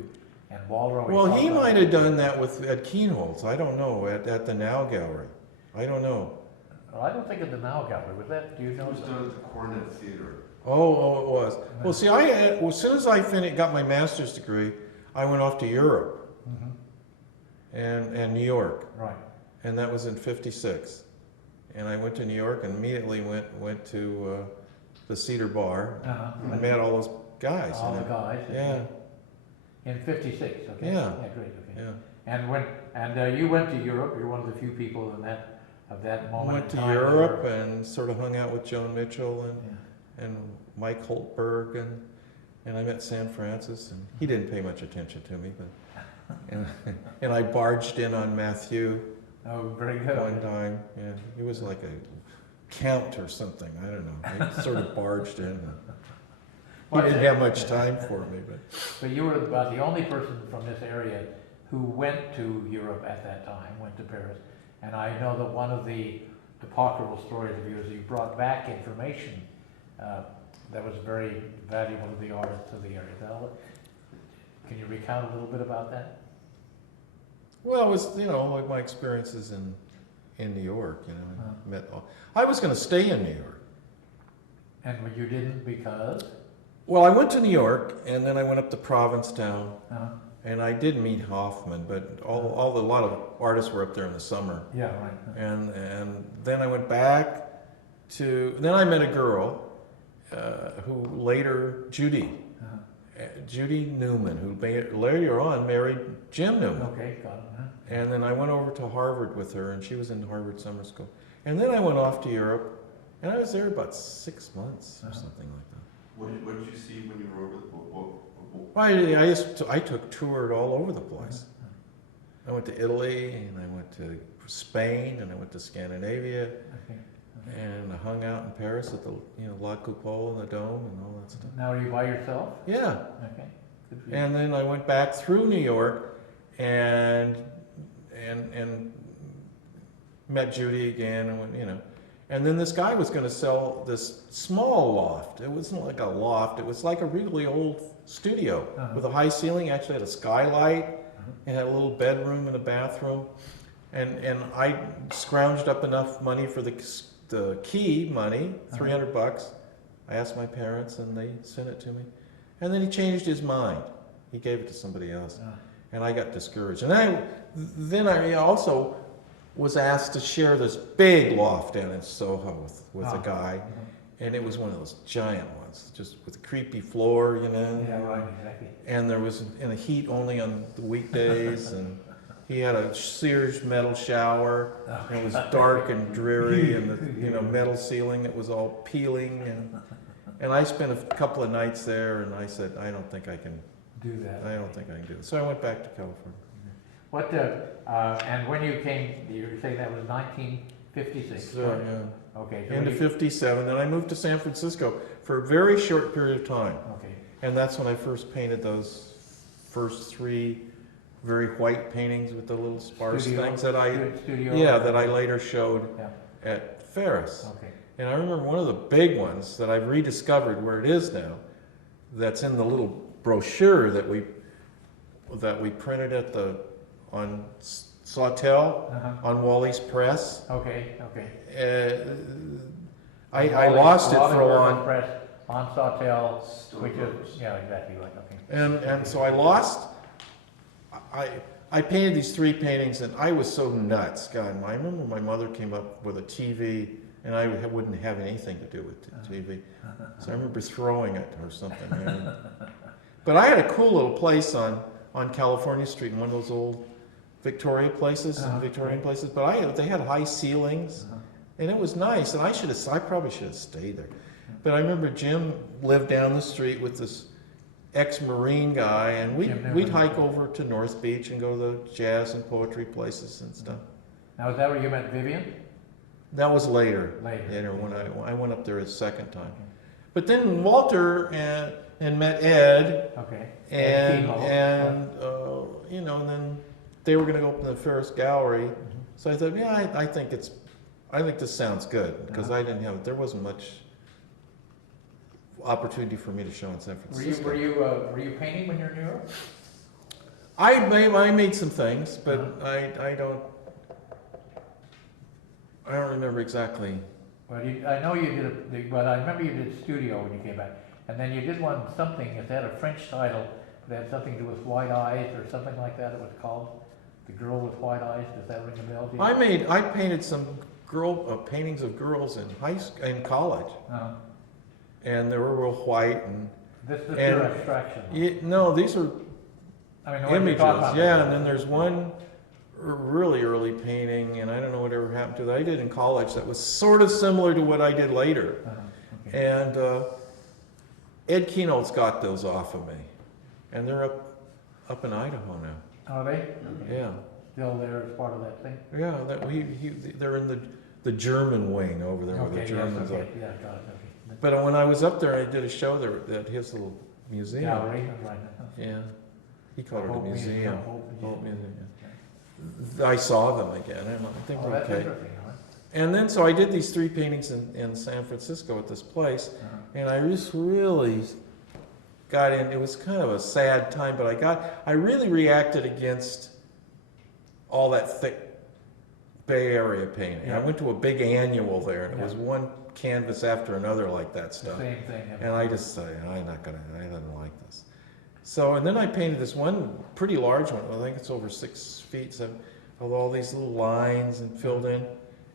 and Walter always Well, talked he about might it. have done that at Keenholz. I don't know, at the Now Gallery. I don't know. Well, I don't think at the Now Gallery, was that, do you It know? was done at the Cornet Theater. Oh, it was. Well, see, as soon as I got my master's degree, I went off to Europe and New York, Right. and that was in '56. And I went to New York and immediately went to the Cedar Bar. I met all those guys. All the guys. Yeah. In '56, okay. Yeah. Yeah, great, okay. Yeah. And you went to Europe, you're one of the few people in that, of that moment Went to in time Europe where- and sort of hung out with Joan Mitchell and Mike Holtberg, and I met San Francis, and he didn't pay much attention to me, but and I barged in on Matthew Oh, very good. one time. Yeah, he was like a count or something. I don't know. I sort of barged in. He didn't have much time for me, But you were about the only person from this area who went to Europe at that time, went to Paris. And I know that one of the apocryphal stories of yours, you brought back information that was very valuable to the artists of the area. Can you recount a little bit about that? well, it was like my experiences in New York. I was going to stay in New York. And you didn't because? Well, I went to New York, and then I went up to Provincetown. Uh-huh. And I did meet Hoffman, but a lot of artists were up there in the summer. Yeah, right. And then I went back then I met a girl who later, Judy Newman, who later on married Jim Newman. Okay, got it. Huh? And then I went over to Harvard with her, and she was in Harvard summer school. And then I went off to Europe, and I was there about 6 months or something like that. What did you see when you were over I toured all over the place. I went to Italy, and I went to Spain, and I went to Scandinavia, Okay. and I hung out in Paris at the La Coupole and the Dome and all that stuff. Now are you by yourself? Yeah, Okay. Good for you. and then I went back through New York and met Judy again, and and then this guy was going to sell this small loft. It wasn't like a loft; it was like a really old studio with a high ceiling. Actually, had a skylight. It had a little bedroom and a bathroom, and I scrounged up enough money for the key money, $300. I asked my parents, and they sent it to me. And then he changed his mind. He gave it to somebody else, and I got discouraged. And then I also was asked to share this big loft down in Soho with a guy, and it was one of those giant ones, just with a creepy floor, Yeah, right, exactly. and there was in the heat only on the weekdays, and he had a Sears metal shower, and it was dark and dreary, and the metal ceiling that was all peeling, and I spent a couple of nights there, and I said, I don't think I can Do that. do it. So I went back to California. What, and when you came, you were saying that was 1956? So, yeah. Okay. So Into '57, then I moved to San Francisco for a very short period of time. Okay. And that's when I first painted those first 3 very white paintings with the little sparse Studio- things that Studio. that I later showed Yeah. at Ferus. Okay. And I remember one of the big ones that I've rediscovered where it is now, that's in the little brochure that we printed on Sawtell, on Wally's Press. Okay, okay. I lost it for a long. Press on Sawtell, Still which grows. is, yeah, exactly, like, okay. And so I lost. I painted these 3 paintings, and I was so nuts. God, I remember my mother came up with a TV, and I wouldn't have anything to do with the TV. So I remember throwing it or something. But I had a cool little place on California Street, in one of those old Victorian places, Victorian places. But they had high ceilings, and it was nice. And I probably should have stayed there. But I remember Jim lived down the street with this ex-Marine guy, and we'd hike over to North Beach and go to the jazz and poetry places and stuff. Now, is that where you met Vivian? That was later. Later. When I went up there a second time. But then Walter and met Ed, Okay. and Kimo. and then they were going to go open the Ferus Gallery. So I thought, yeah, I think this sounds good, because there wasn't much opportunity for me to show in San Francisco. Were you painting when you were in New York? I made some things, but I don't remember exactly. Well, I know you did, but I remember you did studio when you came back. And then you did something, it had a French title, but it had something to do with white eyes or something like that it was called. The Girl with White Eyes, does that ring a bell to you? I painted some paintings of girls in college. And they were real white and. This is pure abstraction. No, these are I mean, the one you're images. talking about. Yeah, and then there's one really early painting, and I don't know whatever happened to that. I did in college that was sort of similar to what I did later. Okay. And Ed Kenold's got those off of me, and they're up in Idaho now. Are they? Yeah. Still there as part of that thing? Yeah, they're in the German wing over there where the Germans are. Yeah, got it, okay. But when I was up there, I did a show there at his little museum. Gallery, right. Yeah, he called it a Hope museum. Hope Museum. Yeah. I saw them again, and I think Oh, they're that's okay. interesting, all right. And then so I did these 3 paintings in San Francisco at this place, and I just really got in. It was kind of a sad time, but I really reacted against all that thick Bay Area painting. Yeah. I went to a big annual there, and it Yeah. was one canvas after another like that The stuff. same thing. And I just said, I didn't like this. So, and then I painted this one pretty large one. I think it's over 6 feet, so, with all these little lines and filled in.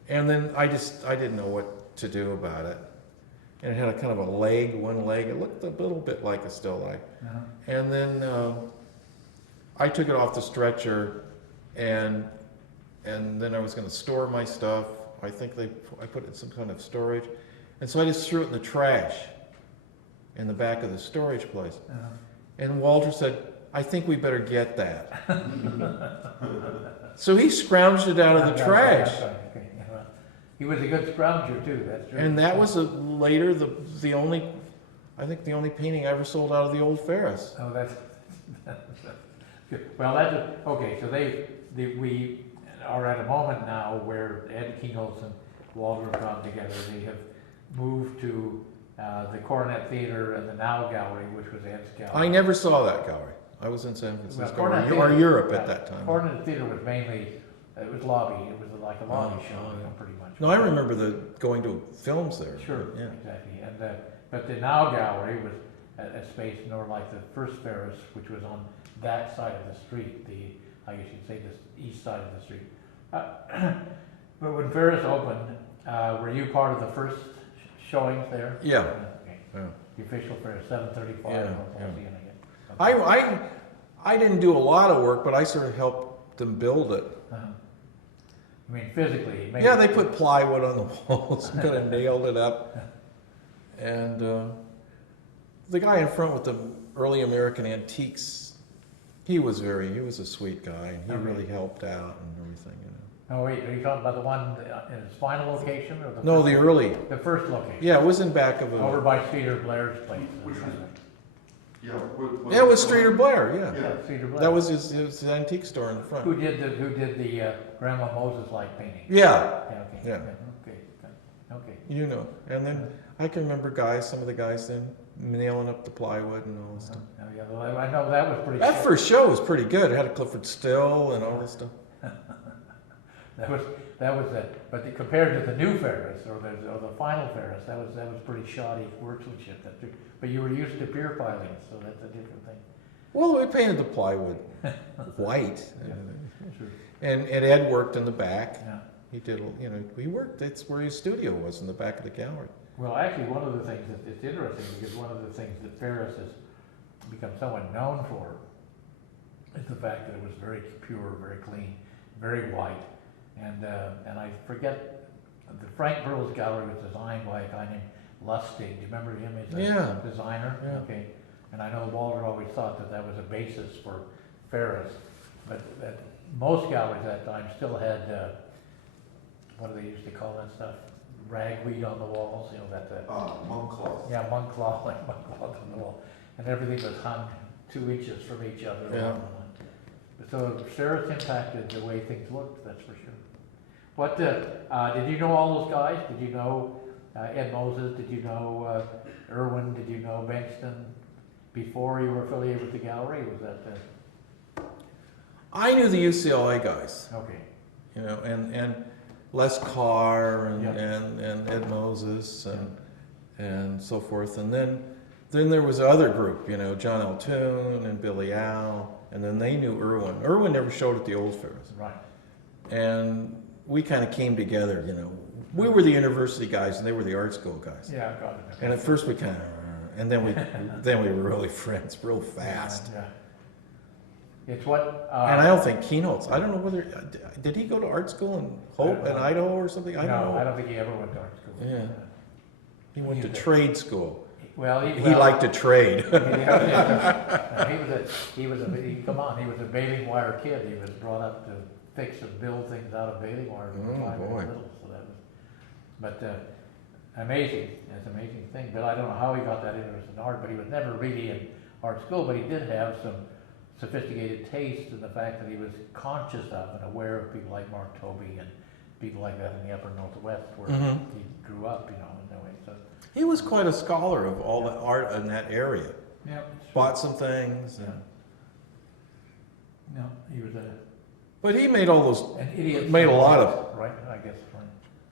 And then I didn't know what to do about it. And it had a kind of one leg. It looked a little bit like a still life. And then I took it off the stretcher, and then I was going to store my stuff. I think I put it in some kind of storage. And so I just threw it in the trash in the back of the storage place. And Walter said, I think we better get that. So he scrounged it out of the trash. Okay. He was a good scrounger too, that's true. And that was later the only painting I ever sold out of the old Ferus. Oh, that's good. Well, okay, so we are at a moment now where Ed Kenold and Walter have gone together. They have moved to the Coronet Theater and the Now Gallery, which was Ed's gallery. I never saw that gallery. I was in San Francisco Coronet or Theater- Europe at that time. Coronet Theater was mainly, it was lobby, it was like a lobby show, yeah. pretty much. No, I remember going to films there. Sure, Yeah. exactly. And but the Now Gallery was a space more like the first Ferus, which was on that side of the street, I guess you'd say the east side of the street. But when Ferus opened, were you part of the first showings there? Yeah. Okay. Yeah. The official Ferus, 7:35. Yeah, I yeah. I didn't do a lot of work, but I sort of helped them build it. I mean, physically. Maybe. Yeah, they put plywood on the walls and kind of nailed it up. And the guy in front with the early American antiques, he was a sweet guy. And he really helped out and everything, you know. Oh, wait, are you talking about the one in its final location or the No, first the early. The first location? Yeah, it was in back of Over a. by Cedar Blair's place. Which was- Yeah. Yeah, it was Streeter Blair. Yeah, Yeah. Cedar Blair. that was his antique store in the front. Who did the Grandma Moses-like painting? Yeah, Yeah, okay. Yeah. Okay, okay. you know. And then I can remember some of the guys then nailing up the plywood and all this stuff. Oh, yeah, well, I know that was pretty. That first show was pretty good. It had a Clifford Still and all this stuff. That was it. But compared to the new Ferus or the final Ferus, that was pretty shoddy workmanship. But you were used to pier pilings, so that's a different thing. Well, we painted the plywood white. Sure. And Ed worked in the back. Yeah. He did, he worked, that's where his studio was, in the back of the gallery. Well, actually, one of the things that it's interesting because one of the things that Ferus has become somewhat known for is the fact that it was very pure, very clean, very white, and I forget the Frank Burles Gallery was designed by a guy named Lustig. Do you remember him as a designer? Yeah. Okay, and I know Walter always thought that was a basis for Ferus, but that most galleries at that time still had what do they used to call that stuff? Ragweed on the walls, Monk cloth. yeah, monk cloth, like monk cloth on the wall, and everything was hung 2 inches from each other. Yeah. So Ferus impacted the way things looked, that's for sure. What did you know all those guys? Did you know Ed Moses, did you know Irwin, did you know Bankston before you were affiliated with the gallery? Was that I knew the UCLA guys, okay? you know, and Les Carr and, Yeah. and Ed Moses and so forth. And then there was another group, you know, John Altoon and Billy Al, and then they knew Irwin. Irwin never showed at the Old Ferus. Right. And we kind of came together, you know. We were the university guys and they were the art school guys. Yeah, I got it. Okay. And at first we kind of, and then we were really friends real fast. Yeah. It's what. And I don't think Keynotes, I don't know whether, did he go to art school in Hope in Idaho or something? I don't know. I don't think he ever went to art school. Yeah. He went to He did. trade school. Well, He liked to trade. he was a baling wire kid. He was brought up to fix and build things out of baling wire when he was 5 years boy. little. So that was, but amazing. It's an amazing thing. But I don't know how he got that interest in art. But he was never really in art school. But he did have some sophisticated taste in the fact that he was conscious of and aware of people like Mark Tobey and people like that in the upper Northwest where Mhm. he grew up, you know, in that way. So He was quite a scholar of all the art in that area. yeah, Bought some things. Yeah. No, he was But he made all those, an idiot. Made a lot of- right, I guess. Right.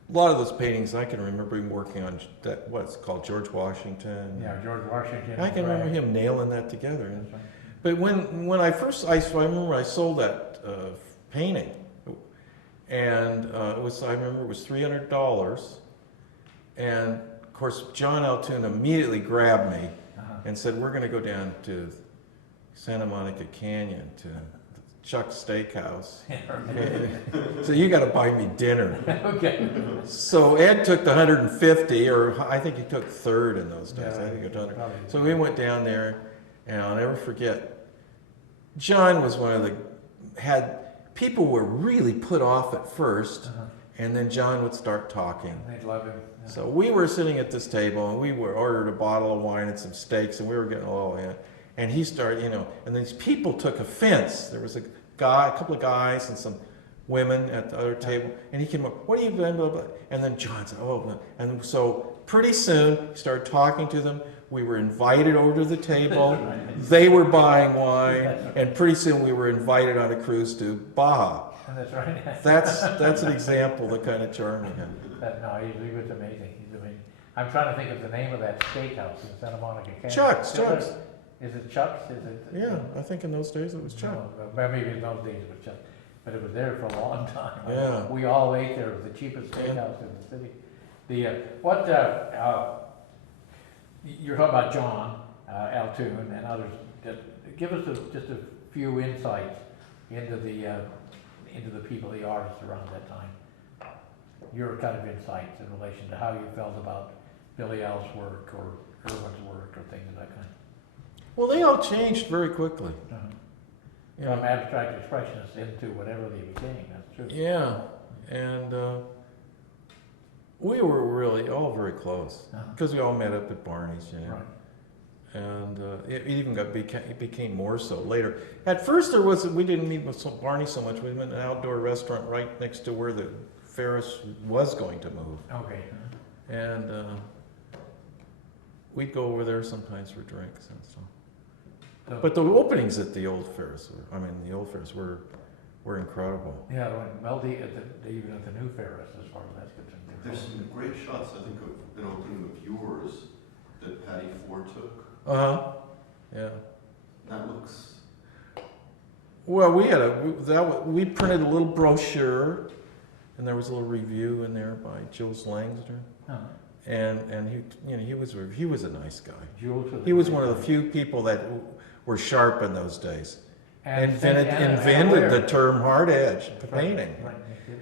a lot of those paintings. I can remember him working on that, what's it called, George Washington. Yeah, George Washington. I can remember right. him nailing that together. That's right. But when I first, I remember I sold that painting, and I remember it was $300, and of course John Altoon immediately grabbed me Uh-huh. and said, "We're going to go down to Santa Monica Canyon to Chuck's Steakhouse. So you got to buy me dinner." Okay. So Ed took the 150, or I think he took third in those days. Yeah, I think he took 100. probably. So we went down there, and I'll never forget. John was one of people were really put off at first, Uh-huh. and then John would start talking. They'd love him. Yeah. So we were sitting at this table, and we were ordered a bottle of wine and some steaks, and we were getting a little in. And he started, you know, and these people took offense. There was a couple of guys, and some women at the other table, and he came up, "What are you doing?" Blah, blah. And then John said, "Oh," blah. And so pretty soon he started talking to them. We were invited over to the table. They were buying wine, and pretty soon we were invited on a cruise to Baja. And that's right. That's an example of the kind of charm he had. No, he was amazing. He's amazing. I'm trying to think of the name of that steakhouse in Santa Monica. Chuck's. Is it Chuck's? Is it? Yeah, I think in those days it was Chuck. No, maybe in those days it was Chuck, but it was there for a long time. Yeah. We all ate there. It was the cheapest steakhouse in the city. You're talking about John Altoon and others. Give us just a few insights into the people, the artists around that time. Your kind of insights in relation to how you felt about Billy Al's work or Irwin's work or things of that kind. Well, they all changed very quickly. You From know, abstract expressionists into whatever they became. That's true. yeah, and we were really all very close Uh-huh. because we all met up at Barney's, you know. Right. And it even became more so later. At first, we didn't meet with Barney so much. We went to an outdoor restaurant right next to where the Ferus was going to move, Okay. and we'd go over there sometimes for drinks and stuff. So, But the openings at the old Ferus, were incredible. yeah, well, even at the new Ferris, as far as that's concerned. There's some great shots, I think, of an opening of yours that Patty Ford took. Yeah. That looks, Well, we printed a little brochure, and there was a little review in there by Jules Langster, Uh-huh. and he was a nice guy. Jules was He was one of the few people that were sharp in those days. Invented aware. the term hard edge painting. Right.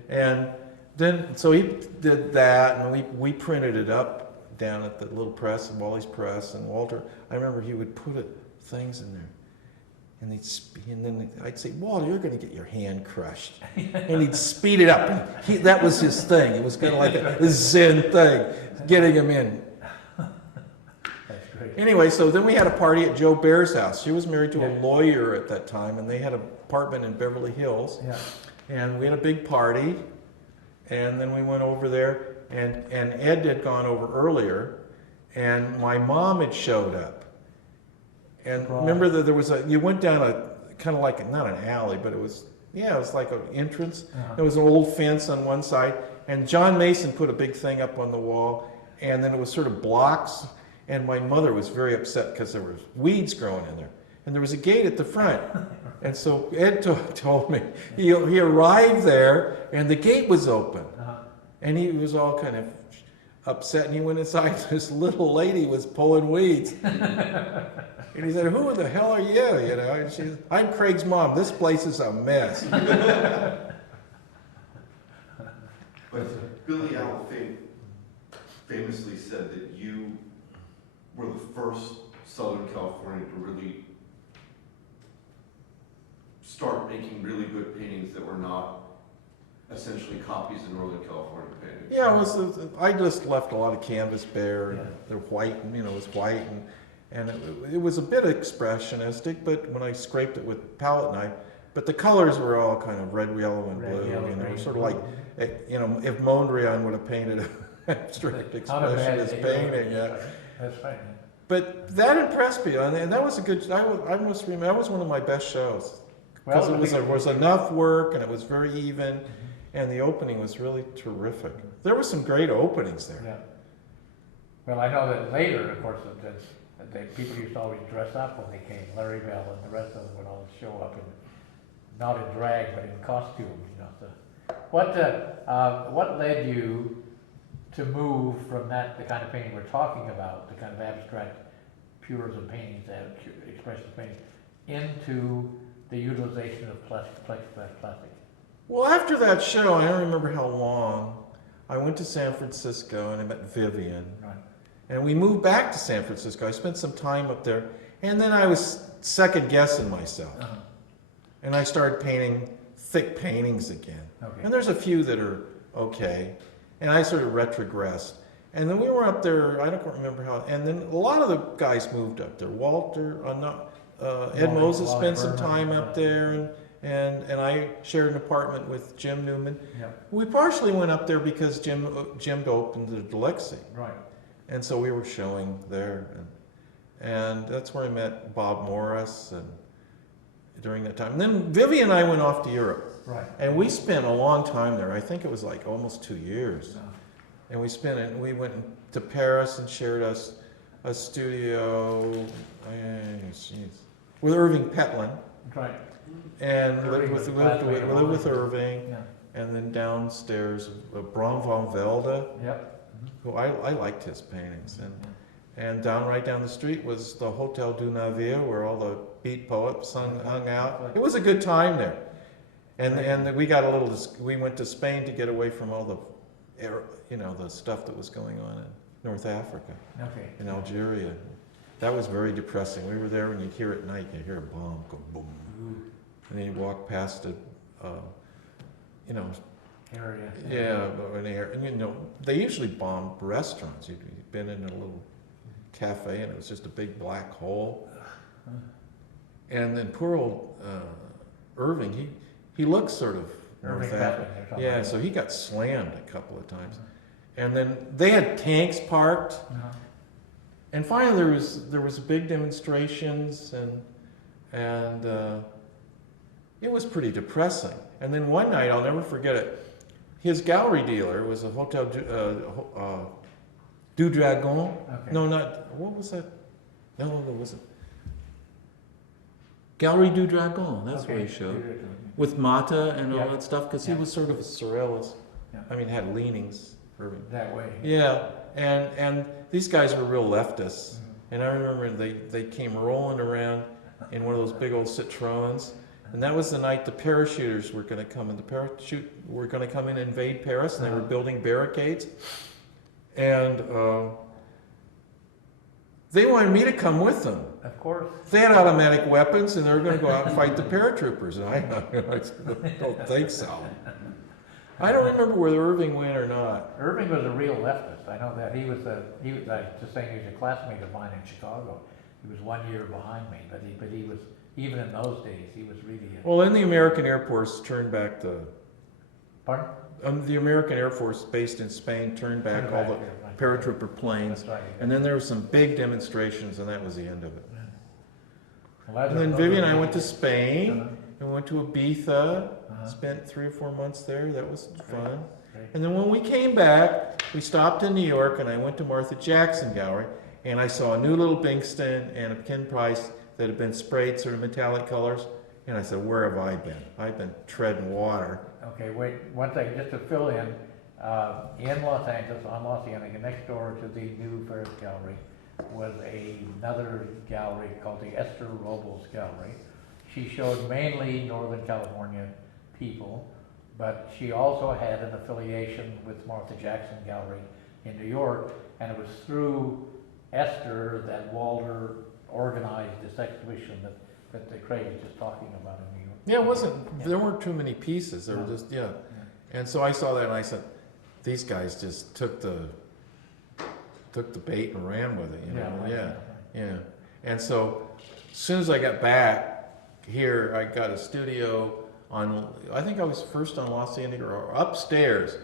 And then, so he did that, and we printed it up down at the little press, Wally's Press, and Walter, I remember he would put things in there. And then I'd say, "Walter, you're going to get your hand crushed." And he'd speed it up. And that was his thing. It was kind of like a Zen thing, getting him in. That's great. Anyway, so then we had a party at Joe Bear's house. She was married to a Yeah. lawyer at that time, and they had an apartment in Beverly Hills. Yeah. And we had a big party, and then we went over there. and Ed had gone over earlier, and my mom had showed up. And Right. remember that there was you went down a, kind of like, not an alley, but it was like an entrance. Uh-huh. There was an old fence on one side, and John Mason put a big thing up on the wall, and then it was sort of blocks, and my mother was very upset because there was weeds growing in there. And there was a gate at the front. And so Ed told me, he arrived there, and the gate was open. Uh-huh. And he was all kind of upset, and he went inside, this little lady was pulling weeds. And he said, "Who the hell are you?" You know, and she said, "I'm Craig's mom. This place is a mess." But Billy Owl famously said that you were the first Southern California to really start making really good paintings that were not essentially copies of Northern California paintings. Yeah, I just left a lot of canvas bare, and Yeah. they're white, and it was white, and it was a bit expressionistic, but when I scraped it with palette knife, but the colors were all kind of red, yellow, and Red, blue, yellow, you know, green, sort of like, if Mondrian would have painted an abstract Not a bad expressionist painting, yeah. That's right. But that impressed me, and that was a good, I must remember, that was one of my best shows. Because Well, it was enough work, and it was very even, and the opening was really terrific. There were some great openings there. Yeah. Well, I know that later, of course, that people used to always dress up when they came. Larry Bell and the rest of them would all show up in, not in drag, but in costume, you know. So, what led you to move from the kind of painting we're talking about, the kind of abstract purism paintings, expressionist paintings, into the utilization of plexiglass plastic? Well, after that show, I don't remember how long, I went to San Francisco and I met Vivian. Right. And we moved back to San Francisco. I spent some time up there. And then I was second guessing myself. Uh-huh. And I started painting thick paintings again. Okay. And there's a few that are okay. And I sort of retrogressed. And then we were up there, I don't remember how, and then a lot of the guys moved up there. Walter, Ed Moses spent some time up there, and I shared an apartment with Jim Newman. Yeah. We partially went up there because Jim opened the Delexi. Right. And so we were showing there. And that's where I met Bob Morris and during that time. And then Vivian and I went off to Europe. Right. And we spent a long time there. I think it was like almost 2 years. No. And we went to Paris and shared a studio with Irving Petlin. Right. And Irving lived was classmate of with mine. Irving. Yeah. And then downstairs, Bram van Velde, Yep. who I liked his paintings. And right down the street was the Hotel du Navire, where all the beat poets hung out. It was a good time there. And we got we went to Spain to get away from all the the stuff that was going on in North Africa, Okay. in Algeria. That was very depressing. We were there, and you'd hear at night, you'd hear a bomb go boom. Ooh. And then you walk past it, Area. and they usually bomb restaurants. You'd been in a little cafe, and it was just a big black hole. And then poor old Irving, he looks sort of Irving North African. Petlin or something. Yeah, so he got slammed a couple of times. And then they had tanks parked. Uh-huh. And finally, there was big demonstrations, and it was pretty depressing. And then one night, I'll never forget it. His gallery dealer was a Hotel du Dragon. Okay. No, not what was that? No, it wasn't. Gallery du Dragon. That's Okay. what he showed with Mata and all Yeah. that stuff, because he Yeah. was sort of a surrealist. Yeah. I mean, had leanings. Irving. That way. Yeah, and these guys were real leftists. Mhm. And I remember they came rolling around in one of those big old Citroens. And that was the night the parachuters were going to come in. Were going to come in and invade Paris, and they were building barricades. And they wanted me to come with them. Of course. They had automatic weapons, and they were going to go out and fight the paratroopers. And I don't think so. I don't remember whether Irving went or not. Irving was a real leftist. I know that. He was just saying he was a classmate of mine in Chicago. He was 1 year behind me, but he was, even in those days, he was really Well, then the American Air Force turned back the Pardon? The American Air Force based in Spain turned back all the paratrooper planes. That's right. And then there were some big demonstrations, and that was the end of it. Well, that's And then another Vivian and I went to amazing- Spain, and went to Ibiza, Uh-huh. spent 3 or 4 months there. That was fun. Great. And then when we came back, we stopped in New York, and I went to Martha Jackson Gallery, and I saw a new little Bingston and a Ken Price that had been sprayed sort of metallic colors. And I said, where have I been? I've been treading water. Okay, wait, one second, just to fill in Los Angeles, on Los Angeles, next door to the new Ferus Gallery, was another gallery called the Esther Robles Gallery. She showed mainly Northern California people, but she also had an affiliation with Martha Jackson Gallery in New York, and it was through Esther that Walter organized this exhibition that Craig was just talking about in New York. Yeah, it wasn't, there weren't too many pieces. There were No. just, yeah. And so I saw that, and I said, these guys just took the bait and ran with it, you know? Yeah. Yeah. And so, as soon as I got back here, I got a studio on, I think I was first on Los Angeles or upstairs.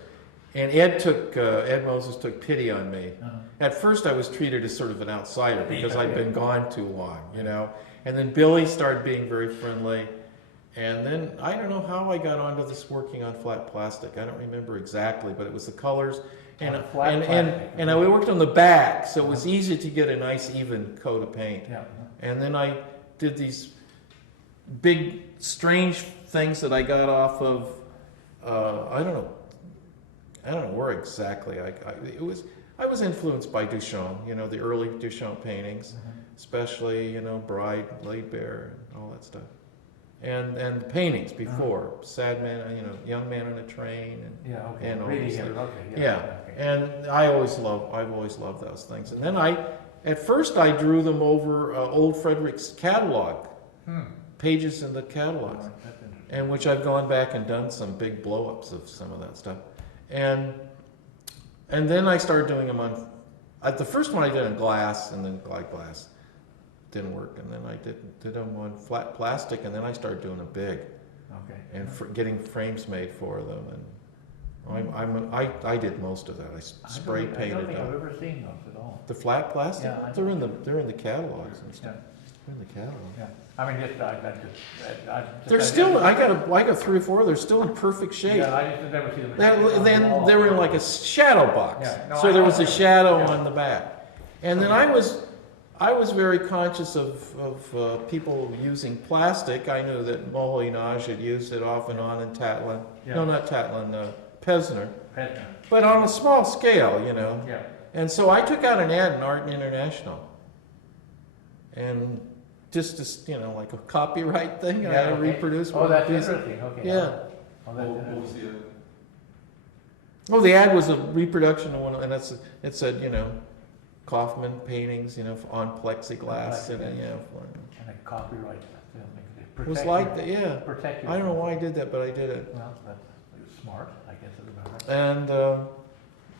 And Ed Moses took pity on me. Uh-huh. At first I was treated as sort of an outsider because I'd been gone too long, you know. And then Billy started being very friendly. And then, I don't know how I got onto this working on flat plastic. I don't remember exactly, but it was the colors. And, On flat plastic. and we worked on the back, so it was easy to get a nice even coat of paint. Yeah. And then I did these big, strange things that I got off of, I don't know where exactly. I was influenced by Duchamp, you know, the early Duchamp paintings, especially, you know, Bride, Laid Bare, and all that stuff. And the paintings before, Sad Man, you know, Young Man on a Train, and Yeah, okay. and all Reading those it, things. okay. Yeah, Okay. and I've always loved those things. And then at first I drew them over old Frederick's catalog, pages in the catalogs, Alright, that's interesting. and which I've gone back and done some big blow-ups of some of that stuff. And then I started doing them on, the first one I did on glass, and then glass didn't work, and then I did them on flat plastic, and then I started doing them big, Okay. and getting frames made for them, and I did most of that. I spray I don't painted think I've them. ever seen those at all. The flat plastic, Yeah, I they're in know. the catalogs and stuff. They're in the catalog. Yeah, I mean, They're still, I got 3 or 4. They're still in perfect shape. Yeah, I just never see them. Then they were in like a shadow box, Yeah, no, so I there know was a that. shadow Yeah. on the back. And then I was very conscious of people using plastic. I knew that Moholy-Nagy had used it off and on in Tatlin. Yeah. No, not Tatlin, Pesner. Pesner. But on a small scale, you know. Yeah. And so I took out an ad in Art International. And just you know, like a copyright thing, and I okay. reproduced Oh, one that's piece. interesting, okay. Yeah. Oh, that's What interesting. was the other? Oh, the ad was a reproduction of one, and it said, you know, Kauffman paintings, you know, on plexiglass, and Plexiglass. yeah, And a copyright. it was like that, yeah. Protect you. I don't know why I did that, but I did it. Well, that's smart, I guess, about it. And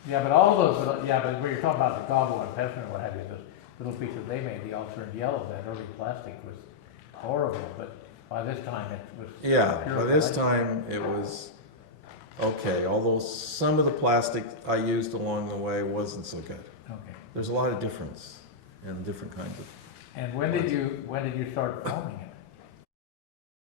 Yeah, but all those, yeah, but when you're talking about the Gobbo and Pesner and what have you, those little pieces they made, the alternate yellow, that early plastic was horrible, but by this time it was. yeah, pure by this white. time it was okay. Although some of the plastic I used along the way wasn't so good. Okay. There's a lot of difference in different kinds of. And when did you start filming it?